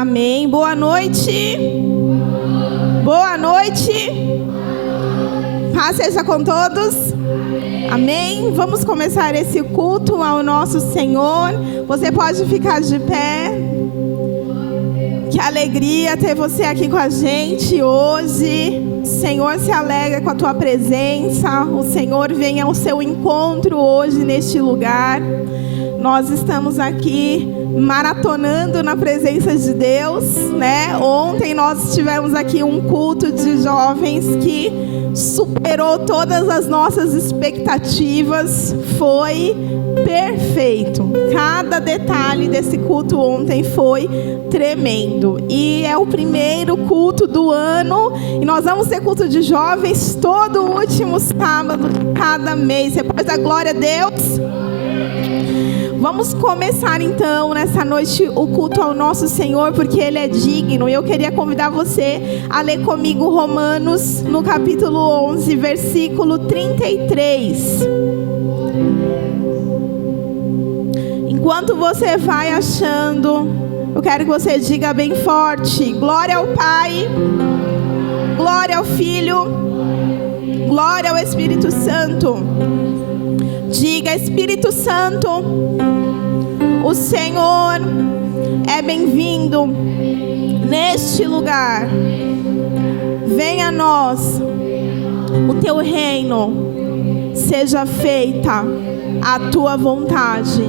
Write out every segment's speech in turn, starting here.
Amém. Boa noite. Boa noite. Paz seja com todos. Amém. Vamos começar esse culto ao nosso Senhor. Você pode ficar de pé. Que alegria ter você aqui com a gente hoje. O Senhor se alegra com a tua presença. O Senhor vem ao seu encontro hoje neste lugar. Nós estamos aqui maratonando na presença de Deus, né? Ontem nós tivemos aqui um culto de jovens que superou todas as nossas expectativas. Foi perfeito. Cada detalhe desse culto ontem foi tremendo. E é o primeiro culto do ano. E nós vamos ter culto de jovens todo último sábado de cada mês. Depois da glória a Deus. Vamos começar então nessa noite o culto ao nosso Senhor, porque Ele é digno. E eu queria convidar você a ler comigo Romanos no capítulo 11, versículo 33. Enquanto você vai achando, eu quero que você diga bem forte: glória ao Pai, glória ao Filho, glória ao Espírito Santo. Diga: Espírito Santo, o Senhor é bem-vindo neste lugar. Venha a nós o teu reino, seja feita a tua vontade.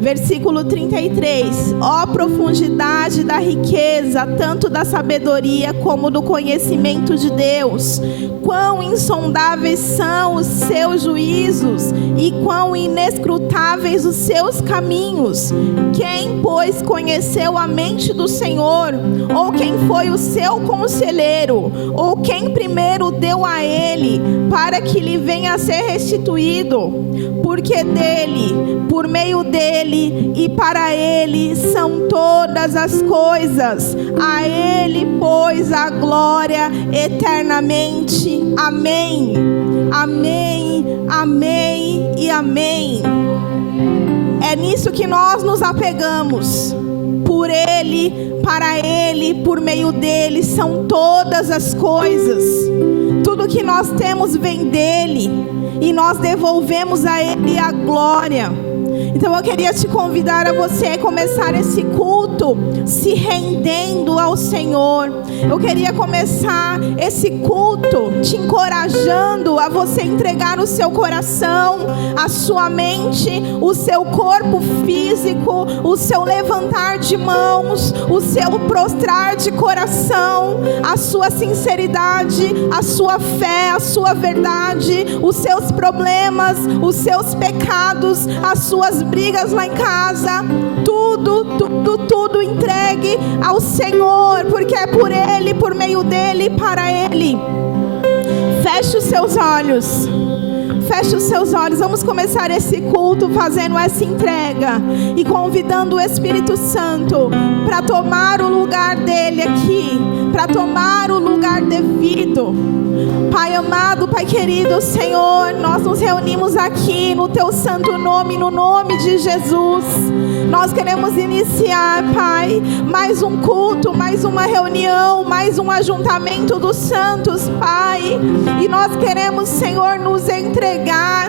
Versículo 33. Ó profundidade da riqueza, tanto da sabedoria como do conhecimento de Deus. Quão insondáveis são os seus juízos e quão inescrutáveis os seus caminhos. Quem, pois, conheceu a mente do Senhor? Ou quem foi o seu conselheiro? Ou quem primeiro deu a ele, para que lhe venha a ser restituído? Porque dele, por meio dele e para ele são todas as coisas. A ele, pois, a glória eternamente. Amém. Amém. Amém e amém. É nisso que nós nos apegamos. Por ele, para ele, por meio dele são todas as coisas. Tudo que nós temos vem dele. E nós devolvemos a Ele a glória. Então eu queria te convidar a você começar esse culto se rendendo ao Senhor. Eu queria começar esse culto te encorajando a você entregar o seu coração, a sua mente, o seu corpo físico, o seu levantar de mãos, o seu prostrar de coração, a sua sinceridade, a sua fé, a sua verdade, os seus problemas, os seus pecados, as suas brigas lá em casa, tudo entregue ao Senhor, porque é por Ele, por meio dEle e para Ele. Feche os seus olhos. Feche os seus olhos. Vamos começar esse culto fazendo essa entrega e convidando o Espírito Santo para tomar o lugar dele aqui, para tomar o lugar devido. Pai amado, Pai querido, Senhor, nós nos reunimos aqui no Teu santo nome, no nome de Jesus. Nós queremos iniciar, Pai, mais um culto, mais uma reunião, mais um ajuntamento dos santos, Pai. E nós queremos, Senhor, nos entregar.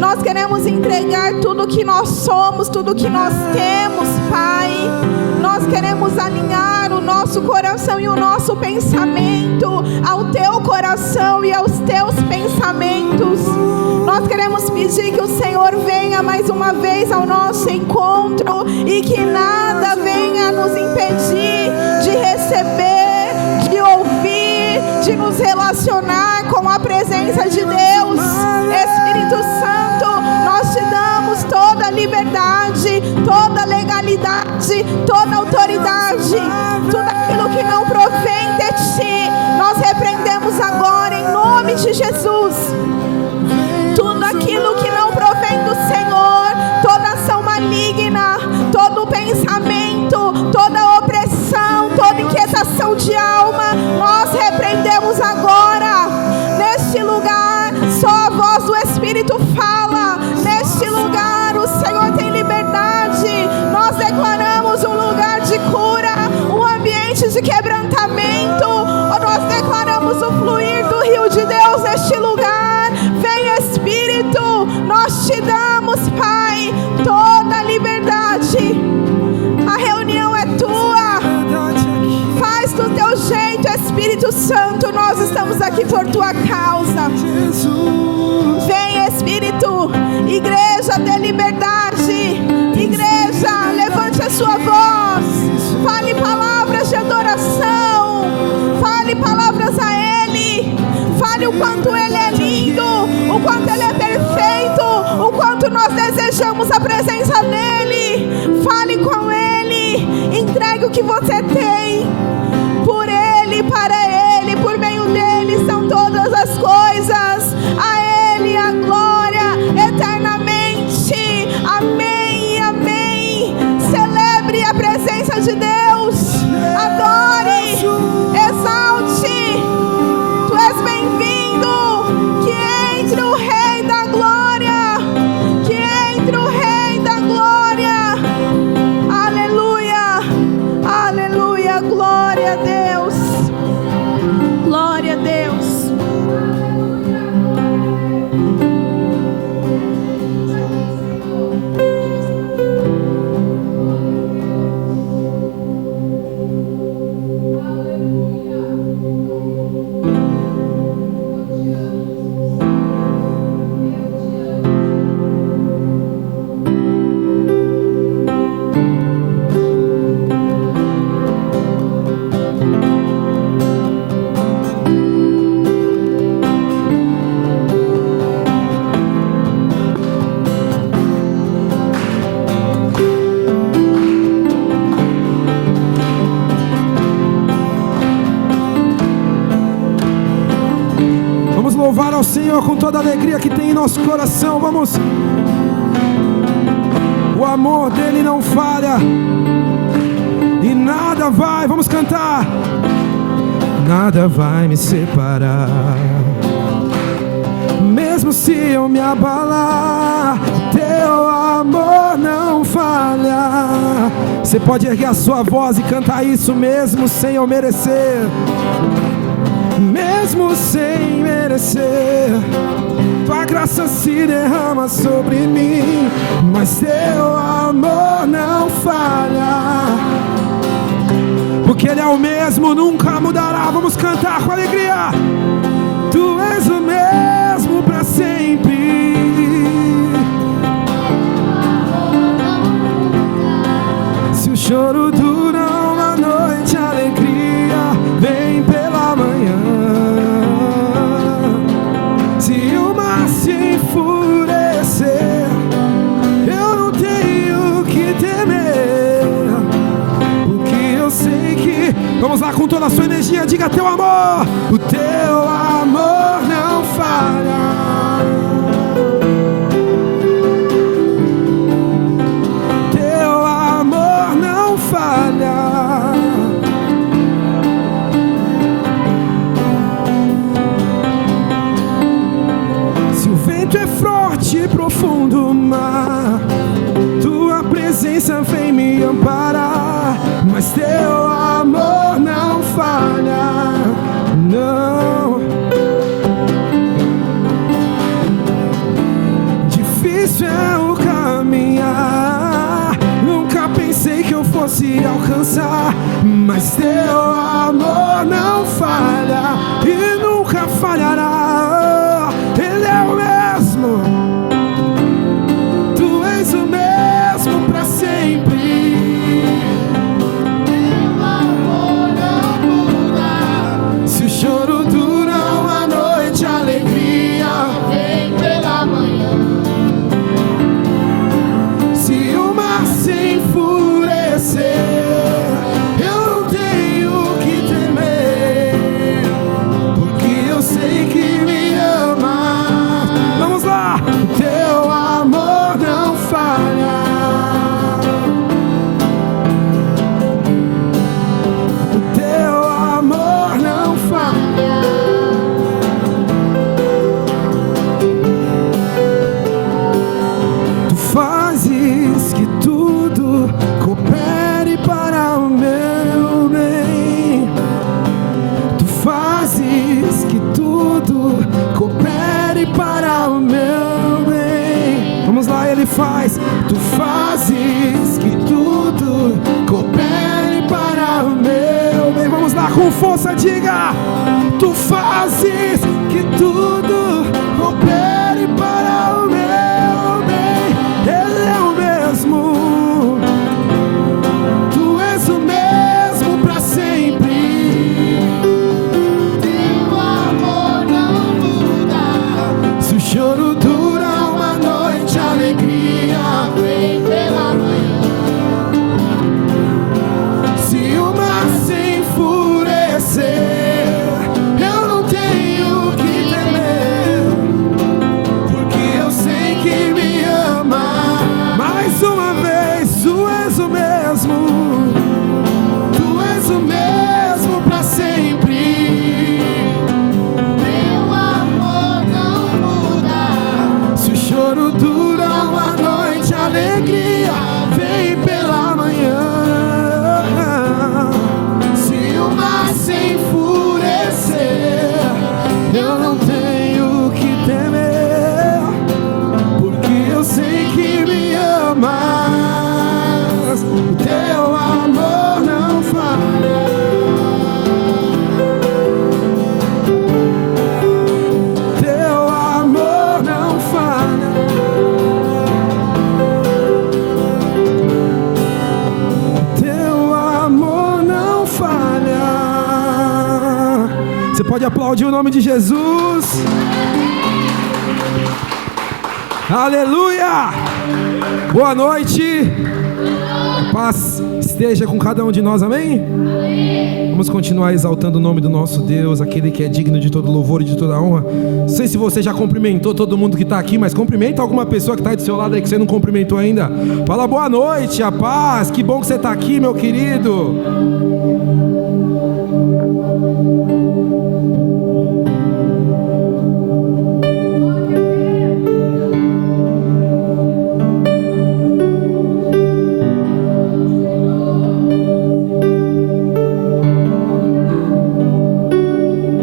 Nós queremos entregar tudo que nós somos, tudo que nós temos, Pai. Nós queremos alinhar o nosso coração e o nosso pensamento ao Teu coração e aos Teus pensamentos. Nós queremos pedir que o Senhor venha mais uma vez ao nosso encontro e que nada venha nos impedir de receber, de ouvir, de nos relacionar com a presença de Deus. Espírito Santo, nós te damos toda a liberdade, toda a legalidade, toda a autoridade. Tudo aquilo que não provém de ti, nós repreendemos agora em nome de Jesus. Tudo aquilo que não provém do Senhor, toda ação maligna, todo pensamento, toda opressão, toda inquietação de alma, nós repreendemos agora. Neste lugar, só a voz do Espírito fala. Neste lugar, o Senhor tem liberdade. Nós declaramos um lugar Santo, nós estamos aqui por tua causa. Vem, Espírito, igreja de liberdade, igreja, levante a sua voz, fale palavras de adoração, fale palavras a Ele, fale o quanto Ele é lindo, o quanto Ele é perfeito, o quanto nós desejamos a presença dEle. Fale com Ele, entregue o que você tem, por Ele, para Ele, por meio dEle são todas as coisas, a Ele a glória eternamente. Amém e amém. Celebre a presença de Deus, adore, exalte. Tu és bem-vindo. Que entre o Rei da Glória, que entre o Rei da Glória. Aleluia, aleluia, glória a Deus, glória a Deus. Louvar ao Senhor com toda a alegria que tem em nosso coração. Vamos. O amor dele não falha e nada vai, vamos cantar. Nada vai me separar, mesmo se eu me abalar, teu amor não falha. Você pode erguer a sua voz e cantar isso mesmo sem eu merecer. Mesmo sem merecer, tua graça se derrama sobre mim, mas teu amor não falha, porque Ele é o mesmo, nunca mudará. Vamos cantar com alegria. Tu és o mesmo para sempre. Se o choro dura uma noite, a alegria vem pela manhã. Se o mar se enfurecer, eu não tenho que temer, porque eu sei que... Vamos lá com toda a sua energia, diga teu amor. O teu amor não falha. Teu amor não falha. É forte e profundo mar, tua presença vem me amparar, mas teu amor não falha, não. Difícil é o caminhar, nunca pensei que eu fosse alcançar, mas teu amor não falha e nunca falhará. Ele é o mesmo, tu és o mesmo para sempre. Teu amor não muda. Se o choro dura uma noite, a alegria vem pela manhã. Se o mar se enfurecer, eu não tenho que temer, porque eu sei que me ama. Vamos lá! Teu amor não falha. O teu amor não falha. Tu fazes que tudo coopere para o meu bem. Tu fazes que tudo coopere para o meu bem. Vamos lá, Ele faz. Tu fazes que tudo coopere para o meu bem. Vamos lá com força, diga: tu fazes que tudo coopere para o meu bem. Ele é o mesmo, tu és o mesmo para sempre. Teu amor não muda. Se o choro dura uma noite, a alegria vem pela manhã. Se o mar se enfurecer, eu não tenho que temer, porque eu sei que me ama. Mais uma vez, tu és o mesmo, tu és o mesmo para sempre. Teu amor não muda. Se o choro dura uma noite, a alegria vem pela manhã. Se o mar se enfurecer, eu não tenho que temer, porque eu sei que me amas. O teu amor não falha. Teu amor não falha. Teu amor não falha. Você pode aplaudir o nome de Jesus. Aleluia! Boa noite. Paz esteja com cada um de nós, amém? Vamos continuar exaltando o nome do nosso Deus, aquele que é digno de todo louvor e de toda honra. Não sei se você já cumprimentou todo mundo que está aqui, mas cumprimenta alguma pessoa que está do seu lado aí que você não cumprimentou ainda. Fala boa noite, a paz, que bom que você está aqui, meu querido.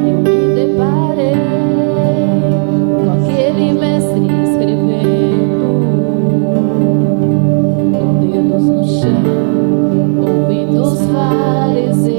Eu me deparei com aquele mestre escrevendo, com dedos no chão, ouvindo os fariseus.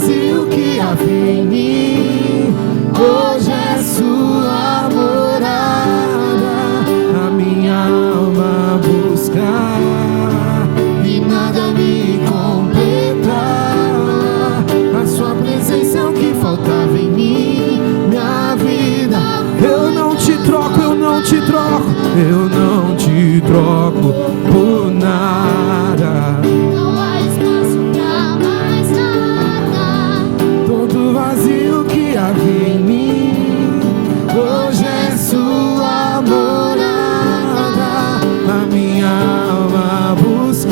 vazio que havia em mim, hoje é sua morada. A minha alma busca e nada me completa. A sua presença é o que faltava em mim, minha vida. Eu não te troco, eu não te troco, eu não te troco por nada. Não há espaço pra mais nada. Todo vazio que havia em mim, hoje é sua morada. A minha alma busca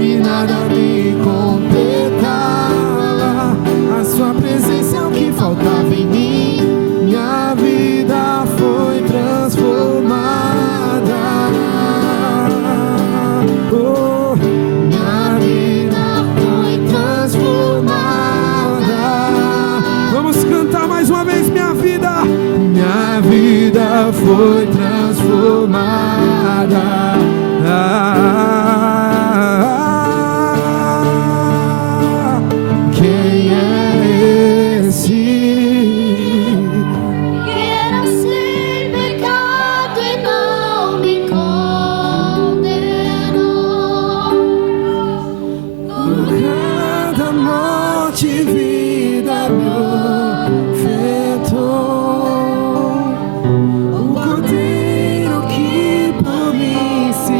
e nada me completava. A sua presença é o que faltava em mim, minha vida foi transformada. Oh, minha vida foi transformada. Vamos cantar mais uma vez, minha vida foi transformada. Quem é esse? Que era sem pecado e não me condenou. Cada morte e vida me afetou. O Cordeiro que por mim se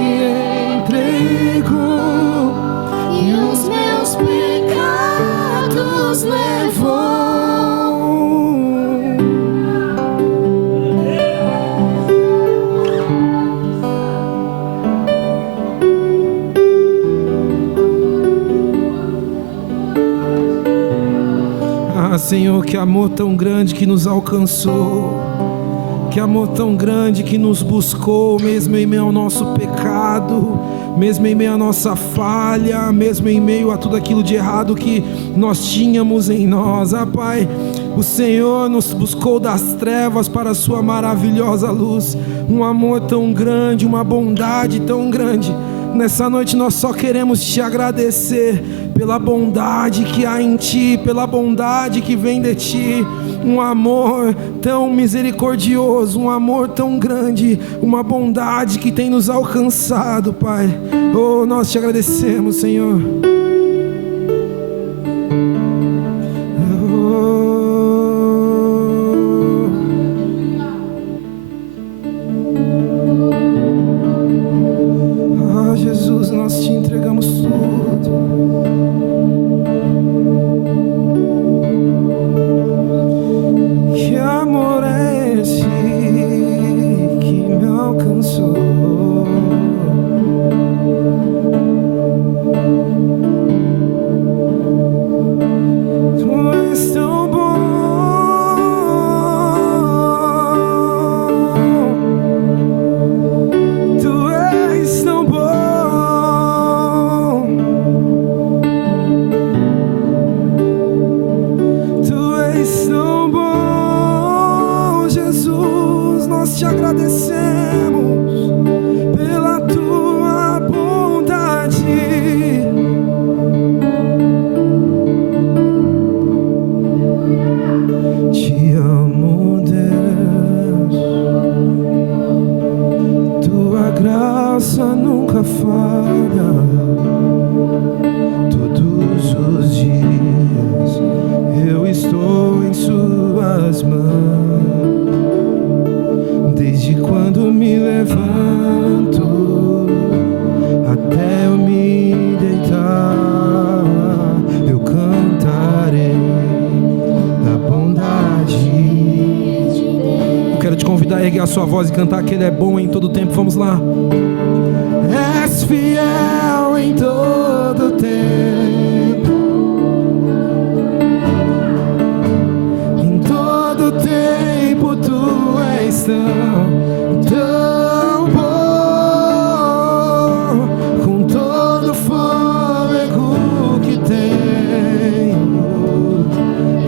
entregou e os meus pecados levou. Ah, Senhor, que amor tão grande que nos alcançou, que amor tão grande que nos buscou, mesmo em meio ao nosso pecado, mesmo em meio à nossa falha, mesmo em meio a tudo aquilo de errado que nós tínhamos em nós. Ah, Pai, o Senhor nos buscou das trevas para a sua maravilhosa luz. Um amor tão grande, uma bondade tão grande. Nessa noite nós só queremos te agradecer pela bondade que há em ti, pela bondade que vem de ti. Um amor tão misericordioso, um amor tão grande, uma bondade que tem nos alcançado, Pai. Oh, nós te agradecemos, Senhor. Ah, Jesus, nós te entregamos tudo. Que amor é esse que me alcançou? Tu és tão bom, tu és tão bom. Tu és tão bom, Jesus, nós te agradecemos pela tua bondade. Te amo, Deus, tua graça nunca falha. Todos os dias eu estou em suas mãos, desde quando me levanto até eu me deitar, eu cantarei da bondade. Eu quero te convidar a erguer a sua voz e cantar que Ele é bom em todo tempo. Vamos lá. És fiel em todo tempo, em todo tempo tu és tão bom. Com todo fôlego que tenho,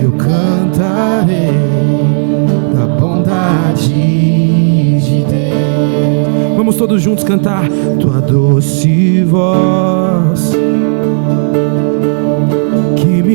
eu cantarei da bondade de Deus. Vamos todos juntos cantar. Tua doce voz que me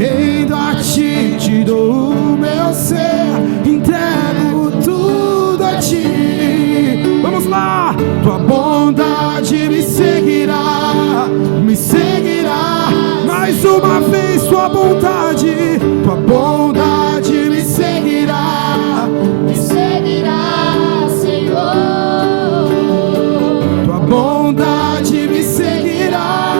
rendo a ti, te dou o meu ser, entrego tudo a ti. Vamos lá! Tua bondade me seguirá, me seguirá. Mais uma vez tua bondade me seguirá, me seguirá, Senhor. tua bondade me seguirá,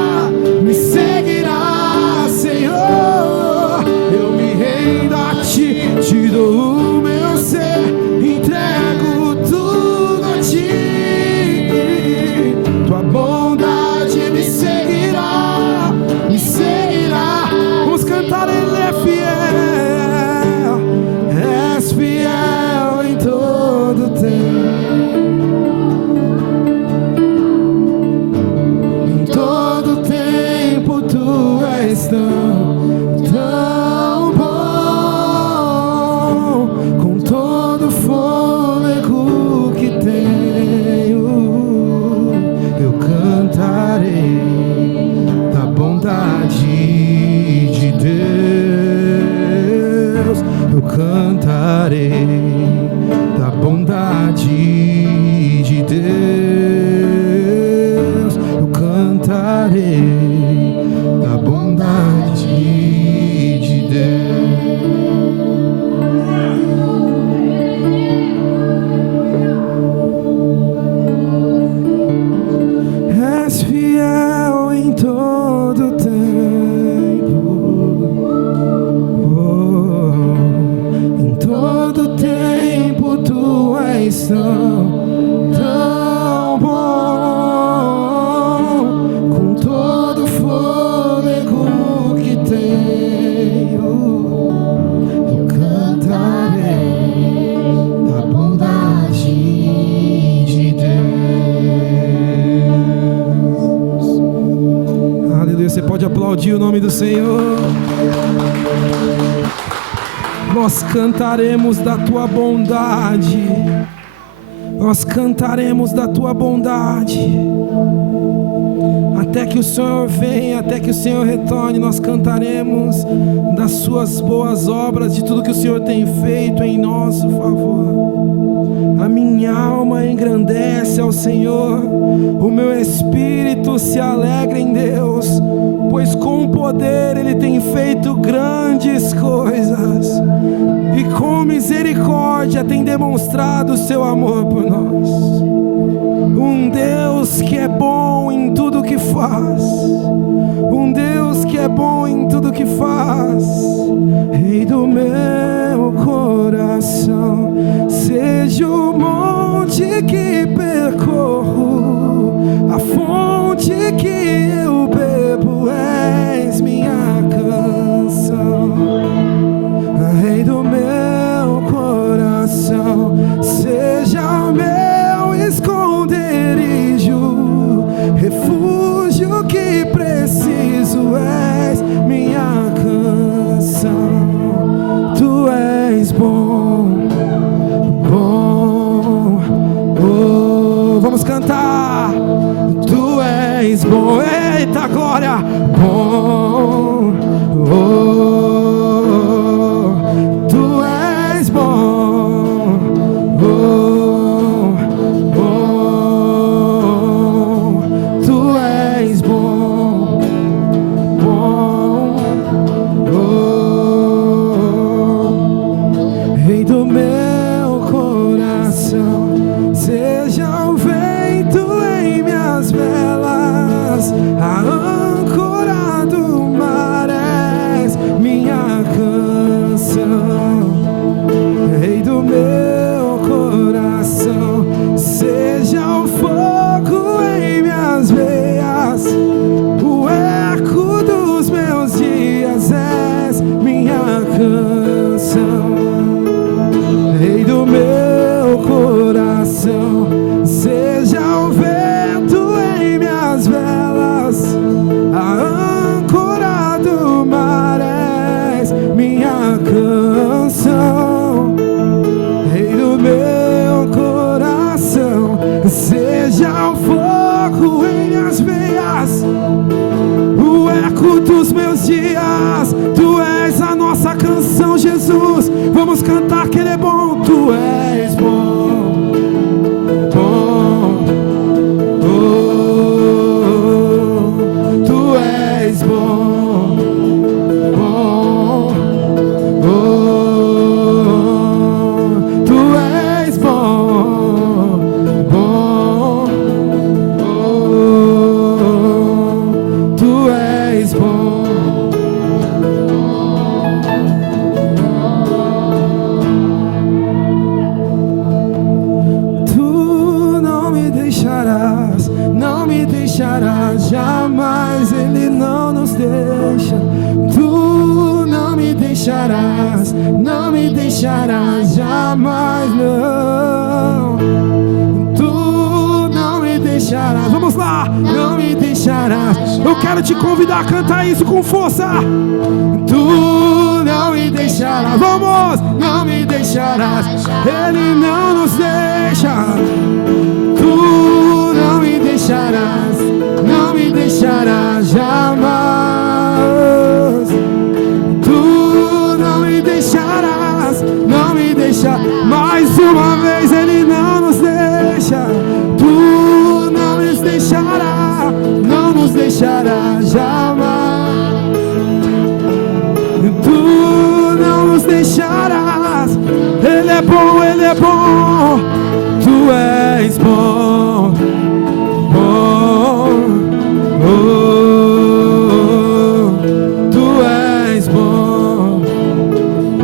Senhor. Eu me rendo a ti, te dou o meu ser, entrego tudo a ti. Tua bondade me seguirá, me seguirá. Vamos cantar, Ele é fiel, és fiel em todo tempo, em todo tempo tu és tão bom, com todo o fôlego que tenho, eu cantarei da bondade de Deus, eu cantarei da bondade de Deus, eu cantarei da bondade de Deus. És fiel em todo tempo, em todo tempo tu és tão bom, com todo o fôlego que tenho, eu cantarei da bondade de Deus. Aleluia, você pode aplaudir o nome do Senhor. Nós cantaremos da tua bondade, nós cantaremos da tua bondade, até que o Senhor venha, até que o Senhor retorne. Nós cantaremos das suas boas obras, de tudo que o Senhor tem feito em nosso favor. A minha alma engrandece ao Senhor, o meu espírito se alegra em Deus, pois com poder Ele tem feito grandes coisas, e com misericórdia tem demonstrado o seu amor por nós. Um Deus que é bom em tudo que faz, um Deus que é bom em tudo que faz. Rei do meu coração, seja o monte que percorro, a fonte que eu bebo, és minha canção. Rei do meu coração, seja o meu esconderijo, refúgio que preciso, és minha canção. Tu és bom, bom, oh, vamos cantar. Tu és bom, eita glória, bom, oh. Dos meus dias, tu és Vamos cantar que Ele é bom. Tu és bom, bom, oh, Tu és bom, bom, oh, Tu és bom, bom, oh, Tu és bom. Não me deixarás jamais, Ele não nos deixa. Tu não me deixarás jamais, não. Tu não me deixarás. Vamos lá, não me deixarás. Eu quero te convidar a cantar isso com força. Tu não me deixarás. Vamos, não me deixarás. Ele não nos deixa. Tu não me deixarás jamais. Tu não me deixarás. Mais uma vez Ele não nos deixa. Tu não nos deixará jamais. Tu não nos deixarás. Ele é bom, Ele é bom. Tu és bom, bom, oh, Tu és bom,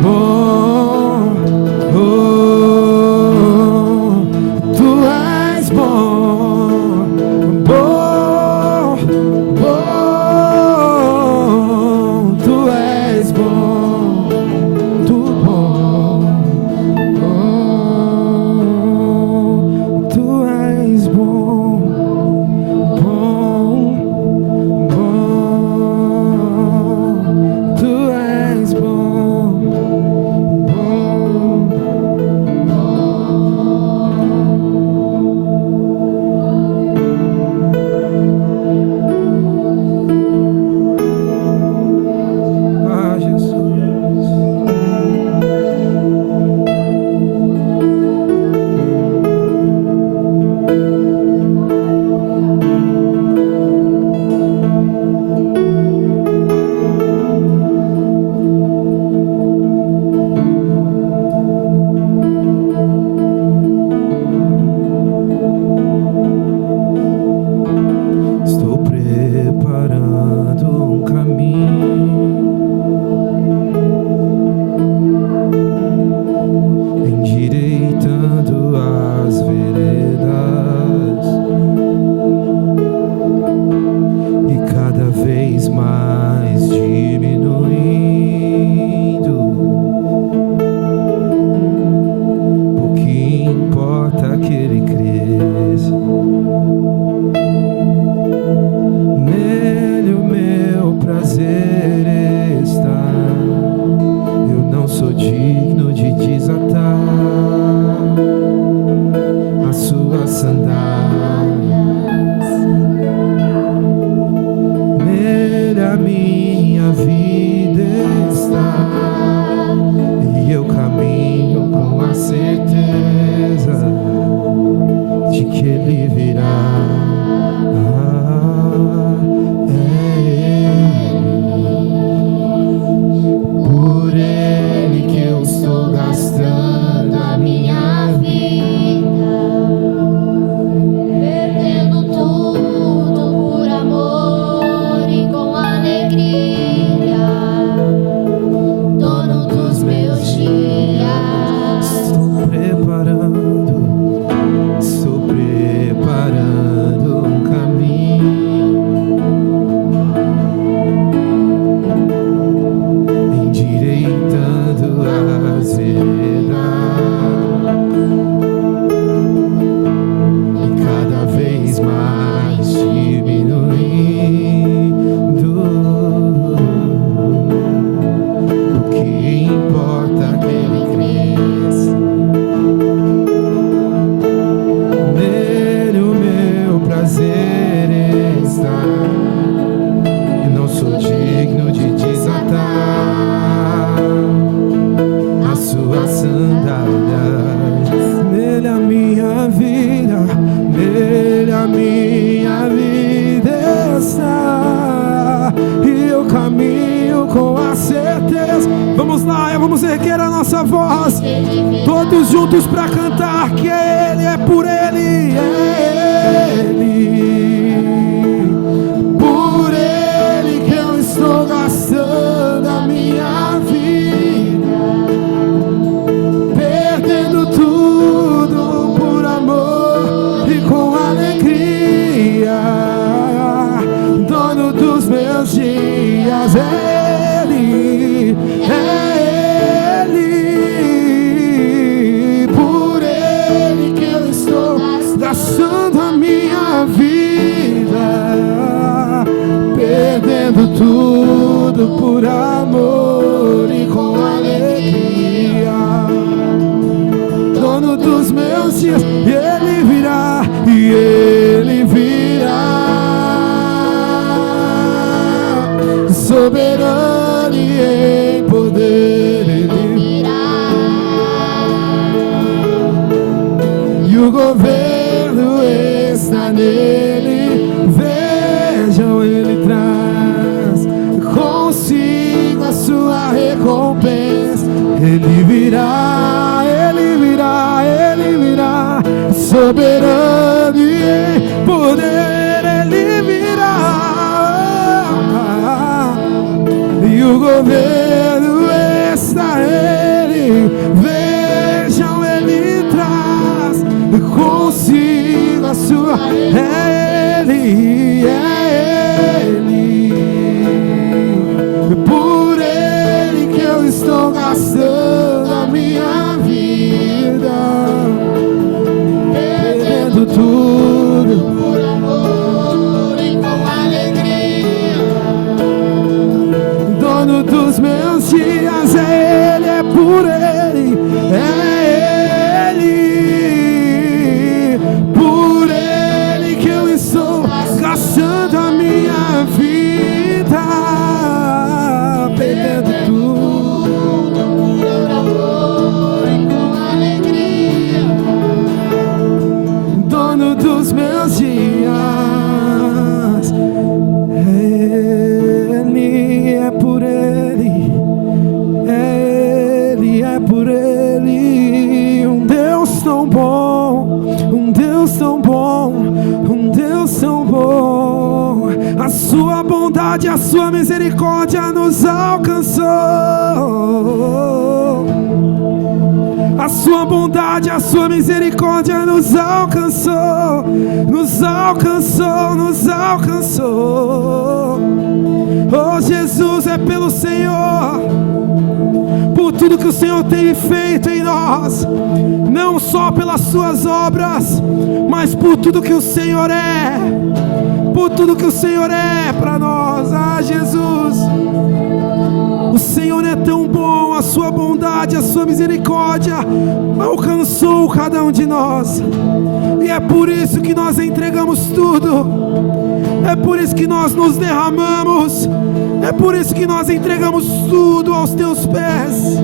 bom, oh, Tu és bom, bom, bom, Tu és bom, tu bom, oh. Vamos lá, vamos erguer a nossa voz, todos juntos para cantar que Ele é por Ele, por Ele que eu estou gastando a minha vida, perdendo tudo por amor e com alegria, dono dos meus dias. Por Ele que eu estou gastando a minha vida, perdendo tudo por amor e com alegria, dono dos meus dias. E Ele virá, e Ele virá, soberano e em poder Ele virá, e o governo está nele. Vejam, Ele traz consigo a sua recompensa. Ele virá, Ele virá, Ele virá, soberano e em poder Ele virá, e o governo está Ele. Vejam, Ele traz consigo a sua. É Ele, por Ele que eu estou gastando a minha vida, perdendo tudo por amor e com alegria, dono dos meus dias. É Ele, é por Ele, é Ele, por Ele que eu estou gastando a minha vida, perdendo tudo por amor e com alegria, dono dos meus dias. Ele é por Ele, Ele é por Ele. Um Deus tão bom, um Deus tão bom, um Deus tão bom. A sua bondade, a sua misericórdia nos alcançou. A sua bondade, a sua misericórdia nos alcançou, nos alcançou, nos alcançou. Oh Jesus, é pelo Senhor, por tudo que o Senhor tem feito em nós, não só pelas suas obras, mas por tudo que o Senhor é, por tudo que o Senhor é para nós. Ah, Jesus, o Senhor é tão bom, a sua bondade, a sua misericórdia alcançou cada um de nós, e é por isso que nós entregamos tudo, é por isso que nós nos derramamos, é por isso que nós entregamos tudo aos teus pés.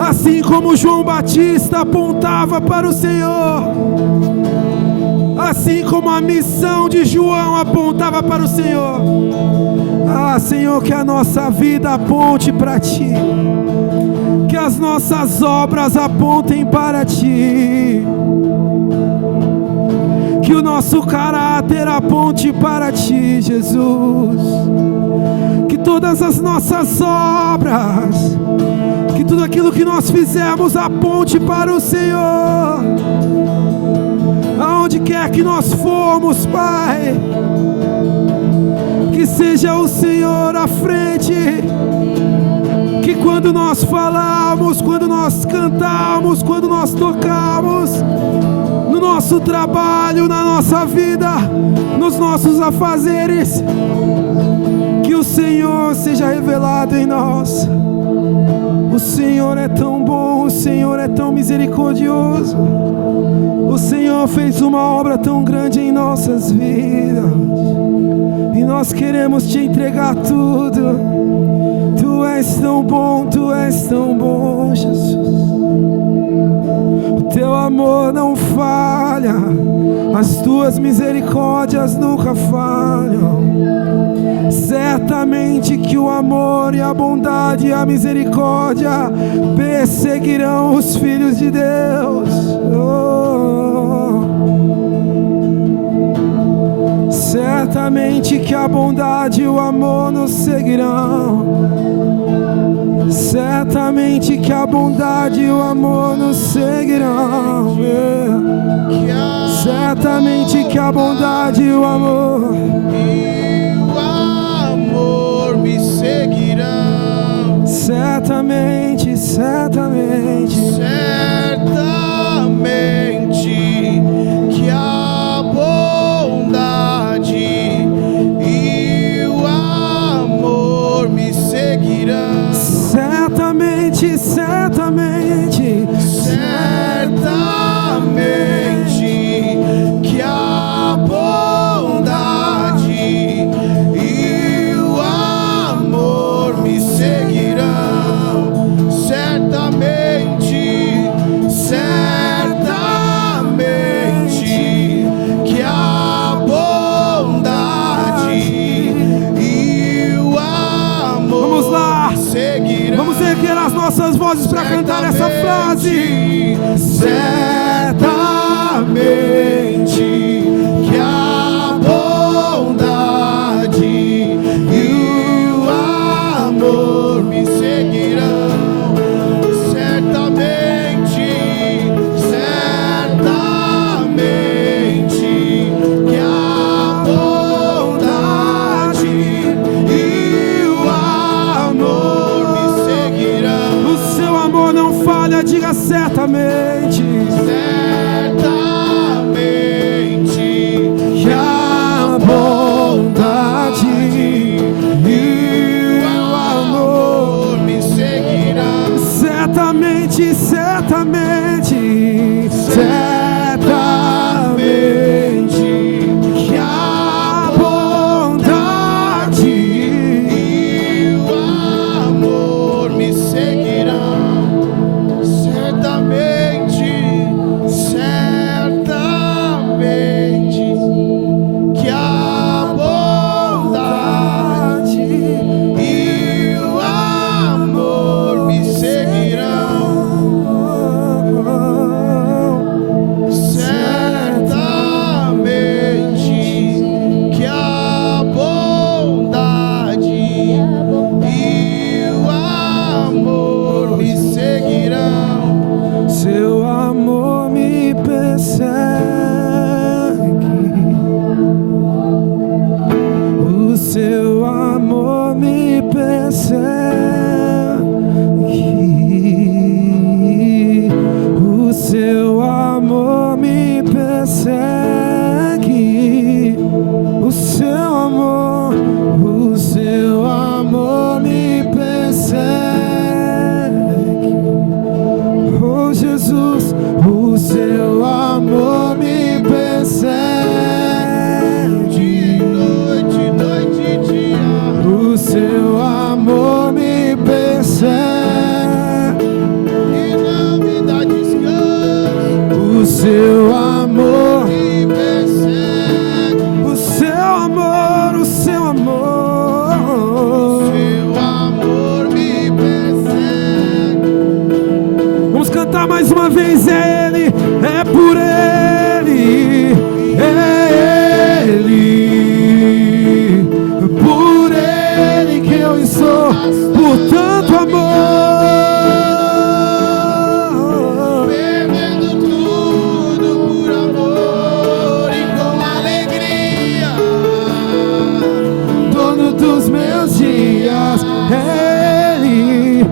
Assim como João Batista apontava para o Senhor, assim como a missão de João apontava para o Senhor. Ah, Senhor, que a nossa vida aponte para Ti, que as nossas obras apontem para Ti, que o nosso caráter aponte para Ti, Jesus. Que todas as nossas obras, que tudo aquilo que nós fizemos aponte para o Senhor. Aonde quer que nós formos, Pai, que seja o Senhor à frente. Que quando nós falamos, quando nós cantamos, quando nós tocamos, no nosso trabalho, na nossa vida, nos nossos afazeres, que o Senhor seja revelado em nós. O Senhor é tão bom, o Senhor é tão misericordioso, o Senhor fez uma obra tão grande em nossas vidas, e nós queremos Te entregar tudo. Tu és tão bom, Tu és tão bom, Jesus. O Teu amor não falha, as Tuas misericórdias nunca falham. Certamente que o amor e a bondade e a misericórdia perseguirão os filhos de Deus. Certamente que a bondade e o amor nos seguirão. Certamente que a bondade e o amor nos seguirão. Certamente que a bondade e o amor me seguirão. Certamente, certamente, certamente que a bondade e o amor me seguirão. certamente, certamente, Certamente que a bondade e o amor me seguirão. Certamente, certamente que a bondade e o amor Vamos lá. me seguirão. Vamos erguer as nossas vozes para cantar essa frase. Certamente que a bondade e o amor me seguirão. Certamente, certamente que a bondade e o amor me seguirão. O seu amor não falha, diga certamente. Certamente que a bondade e o amor me seguirão. Certamente, certamente, certamente Que a bondade e o amor me seguirão. Certamente, certamente que a bondade e o amor me seguirão. Certamente que a bondade e o amor me seguirão. seu amor me persegue. O seu amor me persegue. O seu amor me persegue. O seu amor me persegue. Oh Jesus, o seu amor me persegue. De noite, noite e dia. O seu amor me persegue. E não me dá descanso. O seu amor, Me persegue. o seu amor, o seu amor. Seu amor me persegue. Vamos cantar mais uma vez. É Ele, é por Ele, é Ele, por Ele que eu estou, por tanto amor. Perdendo tudo por amor e com alegria. Dono dos meus dias, é Ele,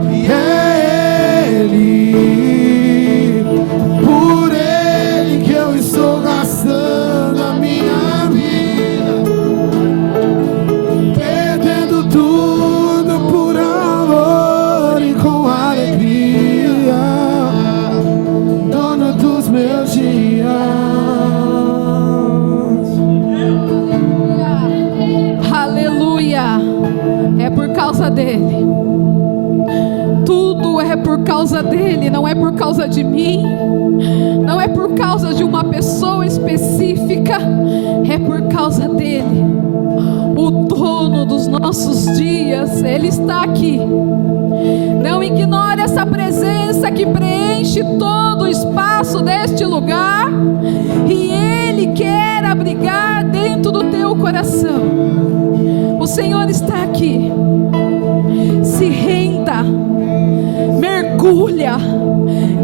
por Ele que eu estou gastando a minha vida, perdendo tudo por amor e com alegria, dono dos meus dias. Aleluia! É por causa dele. Tudo é por causa dele, não é por causa de mim, não é por causa de uma pessoa específica, é por causa dele. o dono dos nossos dias, Ele está aqui. Não ignore essa presença que preenche todo o espaço deste lugar, e Ele quer abrigar dentro do teu coração. O Senhor está aqui. Se renda, mergulha,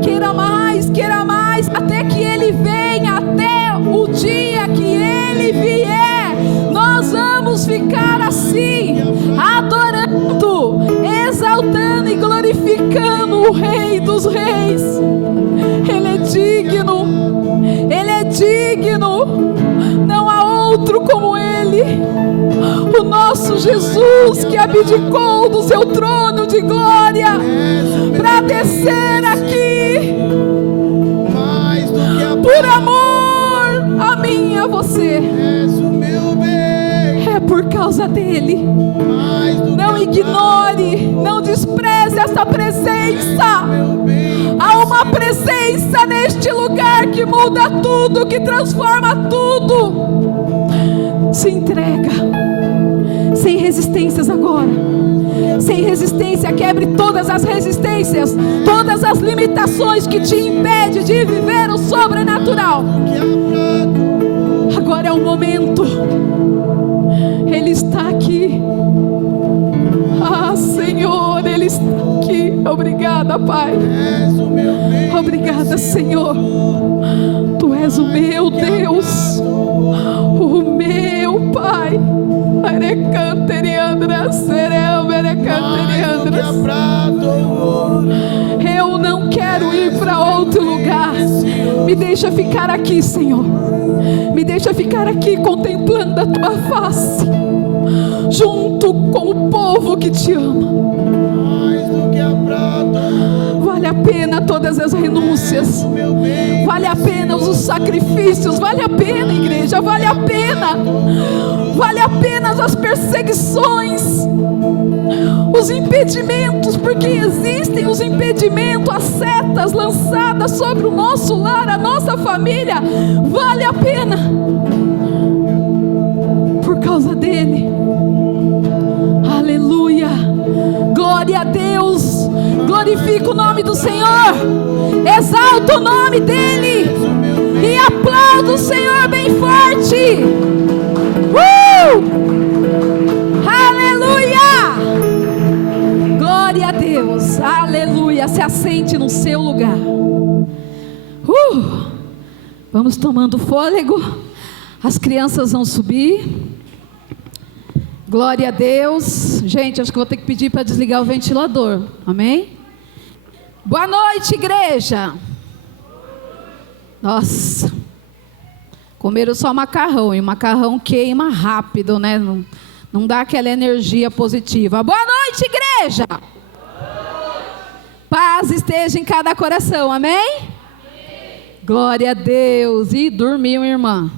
queira mais, até que Ele venha, até o dia que Ele vier. Nós vamos ficar assim, adorando, exaltando e glorificando o Rei dos Reis. Ele é digno, Ele é digno, não há outro como Ele. O nosso Jesus, que abdicou do seu trono de glória para descer aqui por amor a mim e a você. É por causa dele. Não ignore, não despreze essa presença. Há uma presença neste lugar que muda tudo, que transforma tudo. Se entrega, sem resistências agora. Sem resistência, quebre todas as resistências, todas as limitações que te impedem de viver o sobrenatural. Agora é o momento. Ele está aqui. Ah, Senhor, Ele está aqui. Obrigada, Pai. Obrigada, Senhor. Tu és o meu Deus, o meu Pai. Eu não quero ir para outro lugar. Me deixa ficar aqui, Senhor. Me deixa ficar aqui contemplando a tua face, junto com o povo que te ama. Vale a pena todas as renúncias, vale a pena os sacrifícios, vale a pena, igreja, vale a pena. Vale a pena as perseguições, os impedimentos, porque existem os impedimentos, as setas lançadas sobre o nosso lar, a nossa família. Vale a pena, por causa dele. Aleluia, glória a Deus. Glorifica o nome do Senhor, exalta o nome dele e aplauda o Senhor bem forte. Aleluia! Glória a Deus, aleluia. Se assente no seu lugar. Vamos tomando fôlego. As crianças vão subir. Glória a Deus. Gente, acho que vou ter que pedir para desligar o ventilador. Amém? Boa noite, igreja. Nossa, comeram só macarrão, e o macarrão queima rápido, né? Não dá aquela energia positiva. Boa noite, igreja. Paz esteja em cada coração, amém? Glória a Deus. E dormiu, irmã.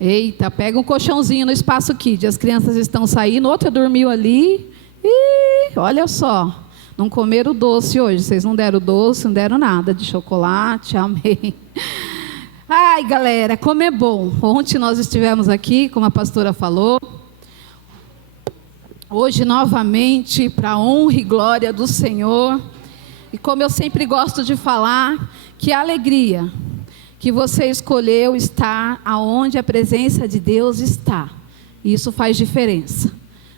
Eita, pega um colchãozinho no Espaço Kids. As crianças estão saindo, outra dormiu ali. E olha só, não comeram doce hoje. Vocês não deram doce, não deram nada de chocolate, amém. Ai, galera, como é bom. Ontem nós estivemos aqui, como a pastora falou. Hoje novamente, para a honra e glória do Senhor. E como eu sempre gosto de falar, que alegria que você escolheu estar aonde a presença de Deus está. Isso faz diferença.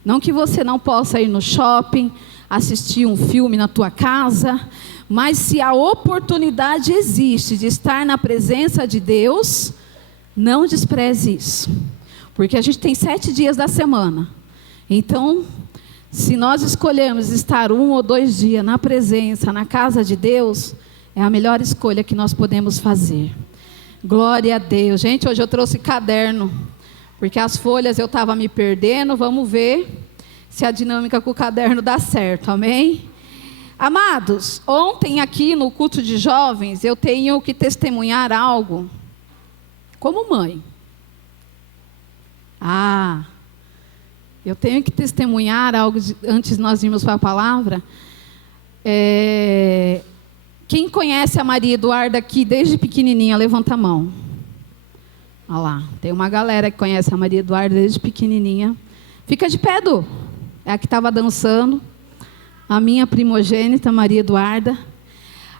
Não que você não possa ir no shopping, assistir um filme na tua casa, mas se a oportunidade existe de estar na presença de Deus, não despreze isso. Porque a gente tem 7 dias da semana. Então, se nós escolhermos estar 1 ou 2 dias na presença, na casa de Deus, é a melhor escolha que nós podemos fazer. Glória a Deus. Gente, hoje eu trouxe caderno, porque as folhas eu estava me perdendo. Vamos ver se a dinâmica com o caderno dá certo, amém? Amados, ontem aqui no culto de jovens, eu tenho que testemunhar algo, como mãe. Eu tenho que testemunhar algo, antes de nós irmos para a palavra. Quem conhece a Maria Eduarda aqui desde pequenininha, levanta a mão. Olha lá, tem uma galera que conhece a Maria Eduarda desde pequenininha. Fica de pé, Du. É a que estava dançando. A minha primogênita, Maria Eduarda.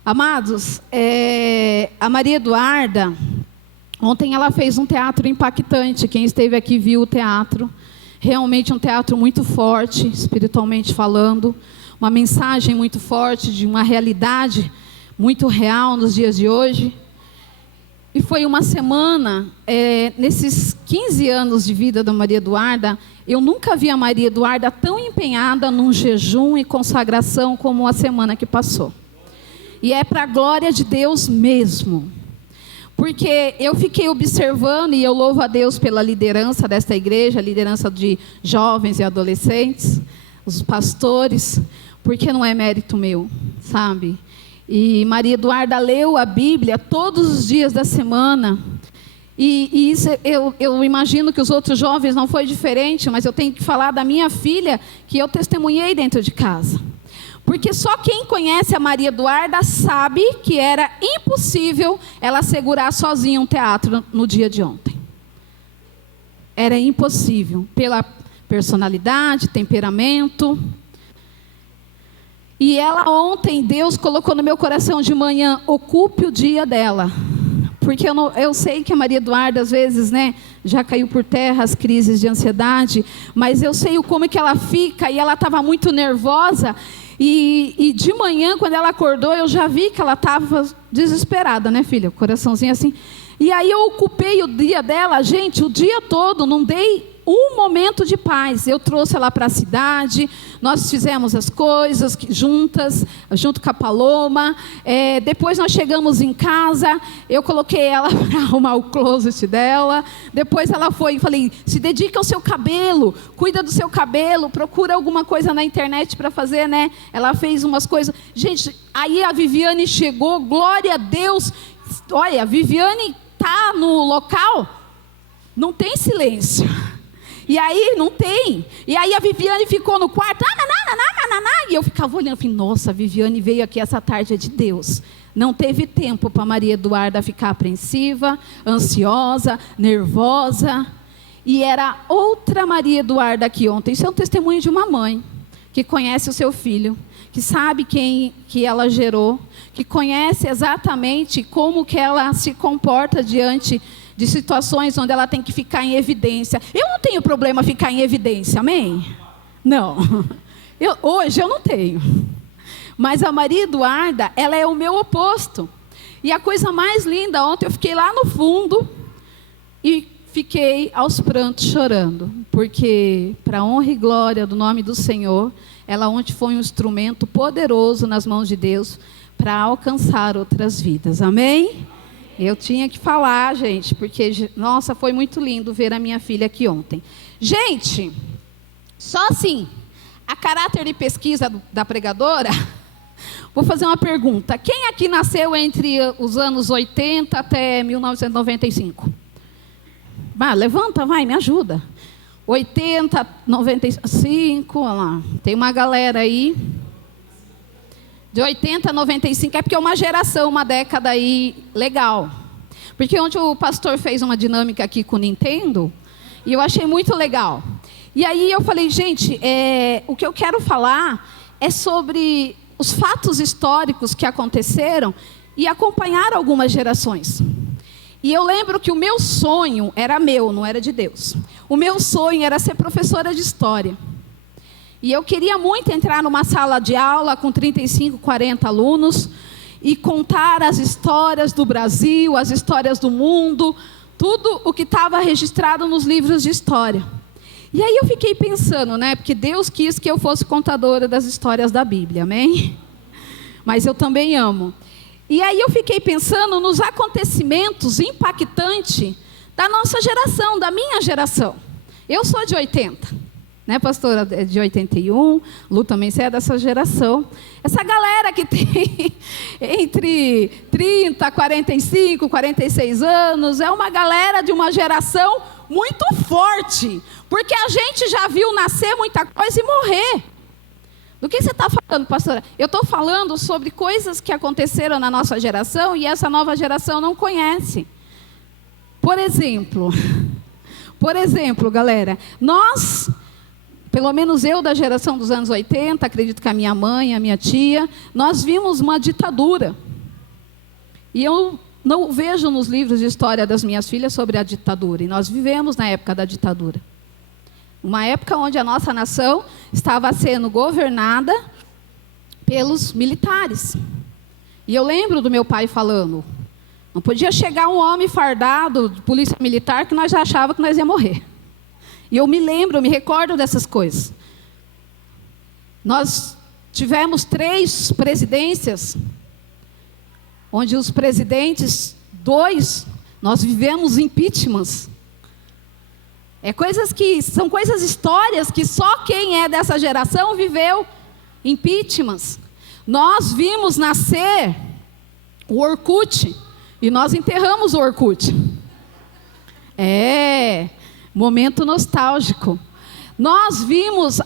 Amados, a Maria Eduarda, ontem ela fez um teatro impactante. Quem esteve aqui viu o teatro. Realmente um teatro muito forte, espiritualmente falando. Uma mensagem muito forte de uma realidade muito real nos dias de hoje. E foi uma semana, nesses 15 anos de vida da Maria Eduarda, eu nunca vi a Maria Eduarda tão empenhada num jejum e consagração como a semana que passou. E é para a glória de Deus mesmo. Porque eu fiquei observando, e eu louvo a Deus pela liderança desta igreja, a liderança de jovens e adolescentes, os pastores, porque não é mérito meu, sabe? E Maria Eduarda leu a Bíblia todos os dias da semana. E isso eu imagino que os outros jovens não foi diferente, mas eu tenho que falar da minha filha, que eu testemunhei dentro de casa. Porque só quem conhece a Maria Eduarda sabe que era impossível ela segurar sozinha um teatro no dia de ontem. Era impossível, pela personalidade, temperamento. E ela ontem, Deus colocou no meu coração de manhã, ocupe o dia dela. Porque eu sei que a Maria Eduarda, às vezes, né, já caiu por terra as crises de ansiedade, mas eu sei como que ela fica, e ela estava muito nervosa. E de manhã, quando ela acordou, eu já vi que ela estava desesperada, né, filha? O coraçãozinho assim. E aí eu ocupei o dia dela, gente, o dia todo, não dei um momento de paz. Eu trouxe ela para a cidade, nós fizemos as coisas juntas, junto com a Paloma. Depois nós chegamos em casa, eu coloquei ela para arrumar o closet dela. Depois ela foi e falei, se dedica ao seu cabelo, cuida do seu cabelo, procura alguma coisa na internet para fazer, né? Ela fez umas coisas. Gente, aí a Viviane chegou, glória a Deus. Olha, a Viviane está no local, não tem silêncio. E aí, não tem. E aí a Viviane ficou no quarto, e eu ficava olhando, falei, nossa, a Viviane veio aqui, essa tarde é de Deus. Não teve tempo para Maria Eduarda ficar apreensiva, ansiosa, nervosa. E era outra Maria Eduarda aqui ontem. Isso é um testemunho de uma mãe que conhece o seu filho, que sabe quem que ela gerou, que conhece exatamente como que ela se comporta diante de situações onde ela tem que ficar em evidência. Eu não tenho problema ficar em evidência, amém? Não. Hoje eu não tenho. Mas a Maria Eduarda, ela é o meu oposto. E a coisa mais linda, ontem eu fiquei lá no fundo e fiquei aos prantos chorando. Porque, para a honra e glória do nome do Senhor, ela ontem foi um instrumento poderoso nas mãos de Deus para alcançar outras vidas. Amém? Eu tinha que falar, gente, porque, nossa, foi muito lindo ver a minha filha aqui ontem. Gente, só assim, a caráter de pesquisa da pregadora, vou fazer uma pergunta. Quem aqui nasceu entre os anos 80 até 1995? Vai, levanta, vai, me ajuda. 80, 95, olha lá, tem uma galera aí. De 80 a 95, é porque é uma geração, uma década aí legal. Porque ontem o pastor fez uma dinâmica aqui com o Nintendo, e eu achei muito legal. E aí eu falei, gente, o que eu quero falar é sobre os fatos históricos que aconteceram e acompanharam algumas gerações. E eu lembro que o meu sonho era meu, não era de Deus. O meu sonho era ser professora de história. E eu queria muito entrar numa sala de aula com 35, 40 alunos e contar as histórias do Brasil, as histórias do mundo, tudo o que estava registrado nos livros de história. E aí eu fiquei pensando, né? Porque Deus quis que eu fosse contadora das histórias da Bíblia, amém? Mas eu também amo. E aí eu fiquei pensando nos acontecimentos impactantes da nossa geração, da minha geração. Eu sou de 80. Né, pastora, de 81, Lu também, você é dessa geração. Essa galera que tem entre 30, 45, 46 anos, é uma galera de uma geração muito forte, porque a gente já viu nascer muita coisa e morrer. Do que você está falando, pastora? Eu estou falando sobre coisas que aconteceram na nossa geração e essa nova geração não conhece. Por exemplo, galera, nós, pelo menos eu da geração dos anos 80, acredito que a minha mãe, a minha tia, nós vimos uma ditadura. E eu não vejo nos livros de história das minhas filhas sobre a ditadura. E nós vivemos na época da ditadura. Uma época onde a nossa nação estava sendo governada pelos militares. E eu lembro do meu pai falando, não podia chegar um homem fardado de polícia militar que nós já achávamos que nós ia morrer. E eu me recordo dessas coisas. Nós tivemos 3 presidências, onde os presidentes, 2, nós vivemos impeachments. São coisas, histórias que só quem é dessa geração viveu impeachments. Nós vimos nascer o Orkut e nós enterramos o Orkut. Momento nostálgico. Nós vimos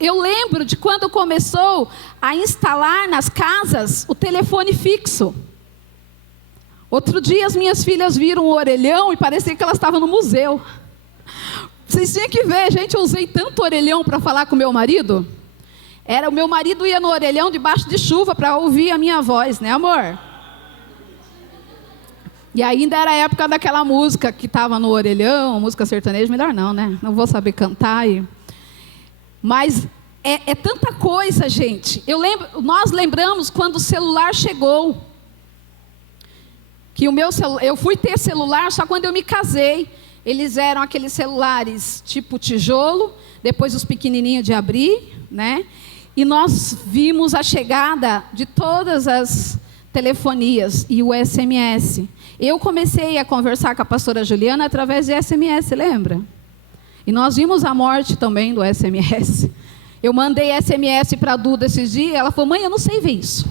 eu lembro de quando começou a instalar nas casas o telefone fixo. Outro dia as minhas filhas viram um orelhão e parecia que elas estavam no museu. Vocês tinham que ver, gente, eu usei tanto orelhão para falar com meu marido. O meu marido ia no orelhão debaixo de chuva para ouvir a minha voz, né, amor? E ainda era a época daquela música que estava no orelhão, música sertaneja, melhor não, né? Não vou saber cantar. Mas é tanta coisa, gente. Nós lembramos quando o celular chegou. Que eu fui ter celular só quando eu me casei. Eles eram aqueles celulares tipo tijolo, depois os pequenininhos de abrir, né? E nós vimos a chegada de todas as telefonias e o SMS. Eu comecei a conversar com a pastora Juliana através de SMS, lembra? E nós vimos a morte também do SMS. Eu mandei SMS para a Duda esses dias, ela falou, mãe, eu não sei ver isso.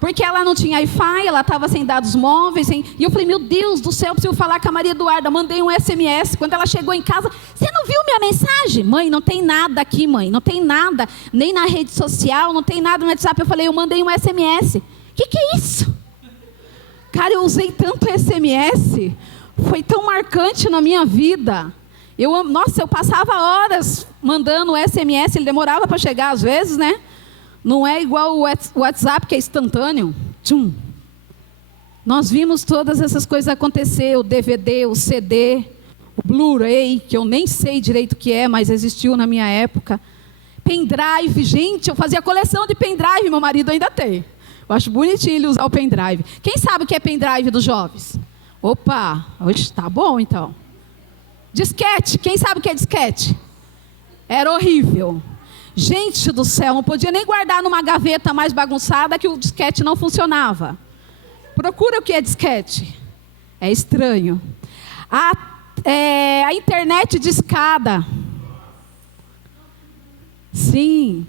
Porque ela não tinha Wi-Fi, ela estava sem dados móveis. E eu falei, meu Deus do céu, preciso falar com a Maria Eduarda. Mandei um SMS. Quando ela chegou em casa, você não viu minha mensagem? Mãe, não tem nada aqui, mãe. Não tem nada. Nem na rede social, não tem nada no WhatsApp. Eu falei, eu mandei um SMS. O que é isso? Cara, eu usei tanto SMS. Foi tão marcante na minha vida. Eu passava horas mandando SMS. Ele demorava para chegar às vezes, né? Não é igual o WhatsApp, que é instantâneo. Tchum. Nós vimos todas essas coisas acontecer. O DVD, o CD, o Blu-ray, que eu nem sei direito o que é, mas existiu na minha época. Pendrive, gente, eu fazia coleção de pendrive, meu marido ainda tem. Eu acho bonitinho ele usar o pendrive. Quem sabe o que é pendrive dos jovens? Opa, hoje tá bom então. Disquete, quem sabe o que é disquete? Era horrível. Gente do céu, não podia nem guardar numa gaveta mais bagunçada que o disquete não funcionava. Procura o que é disquete. É estranho. A internet discada. Sim.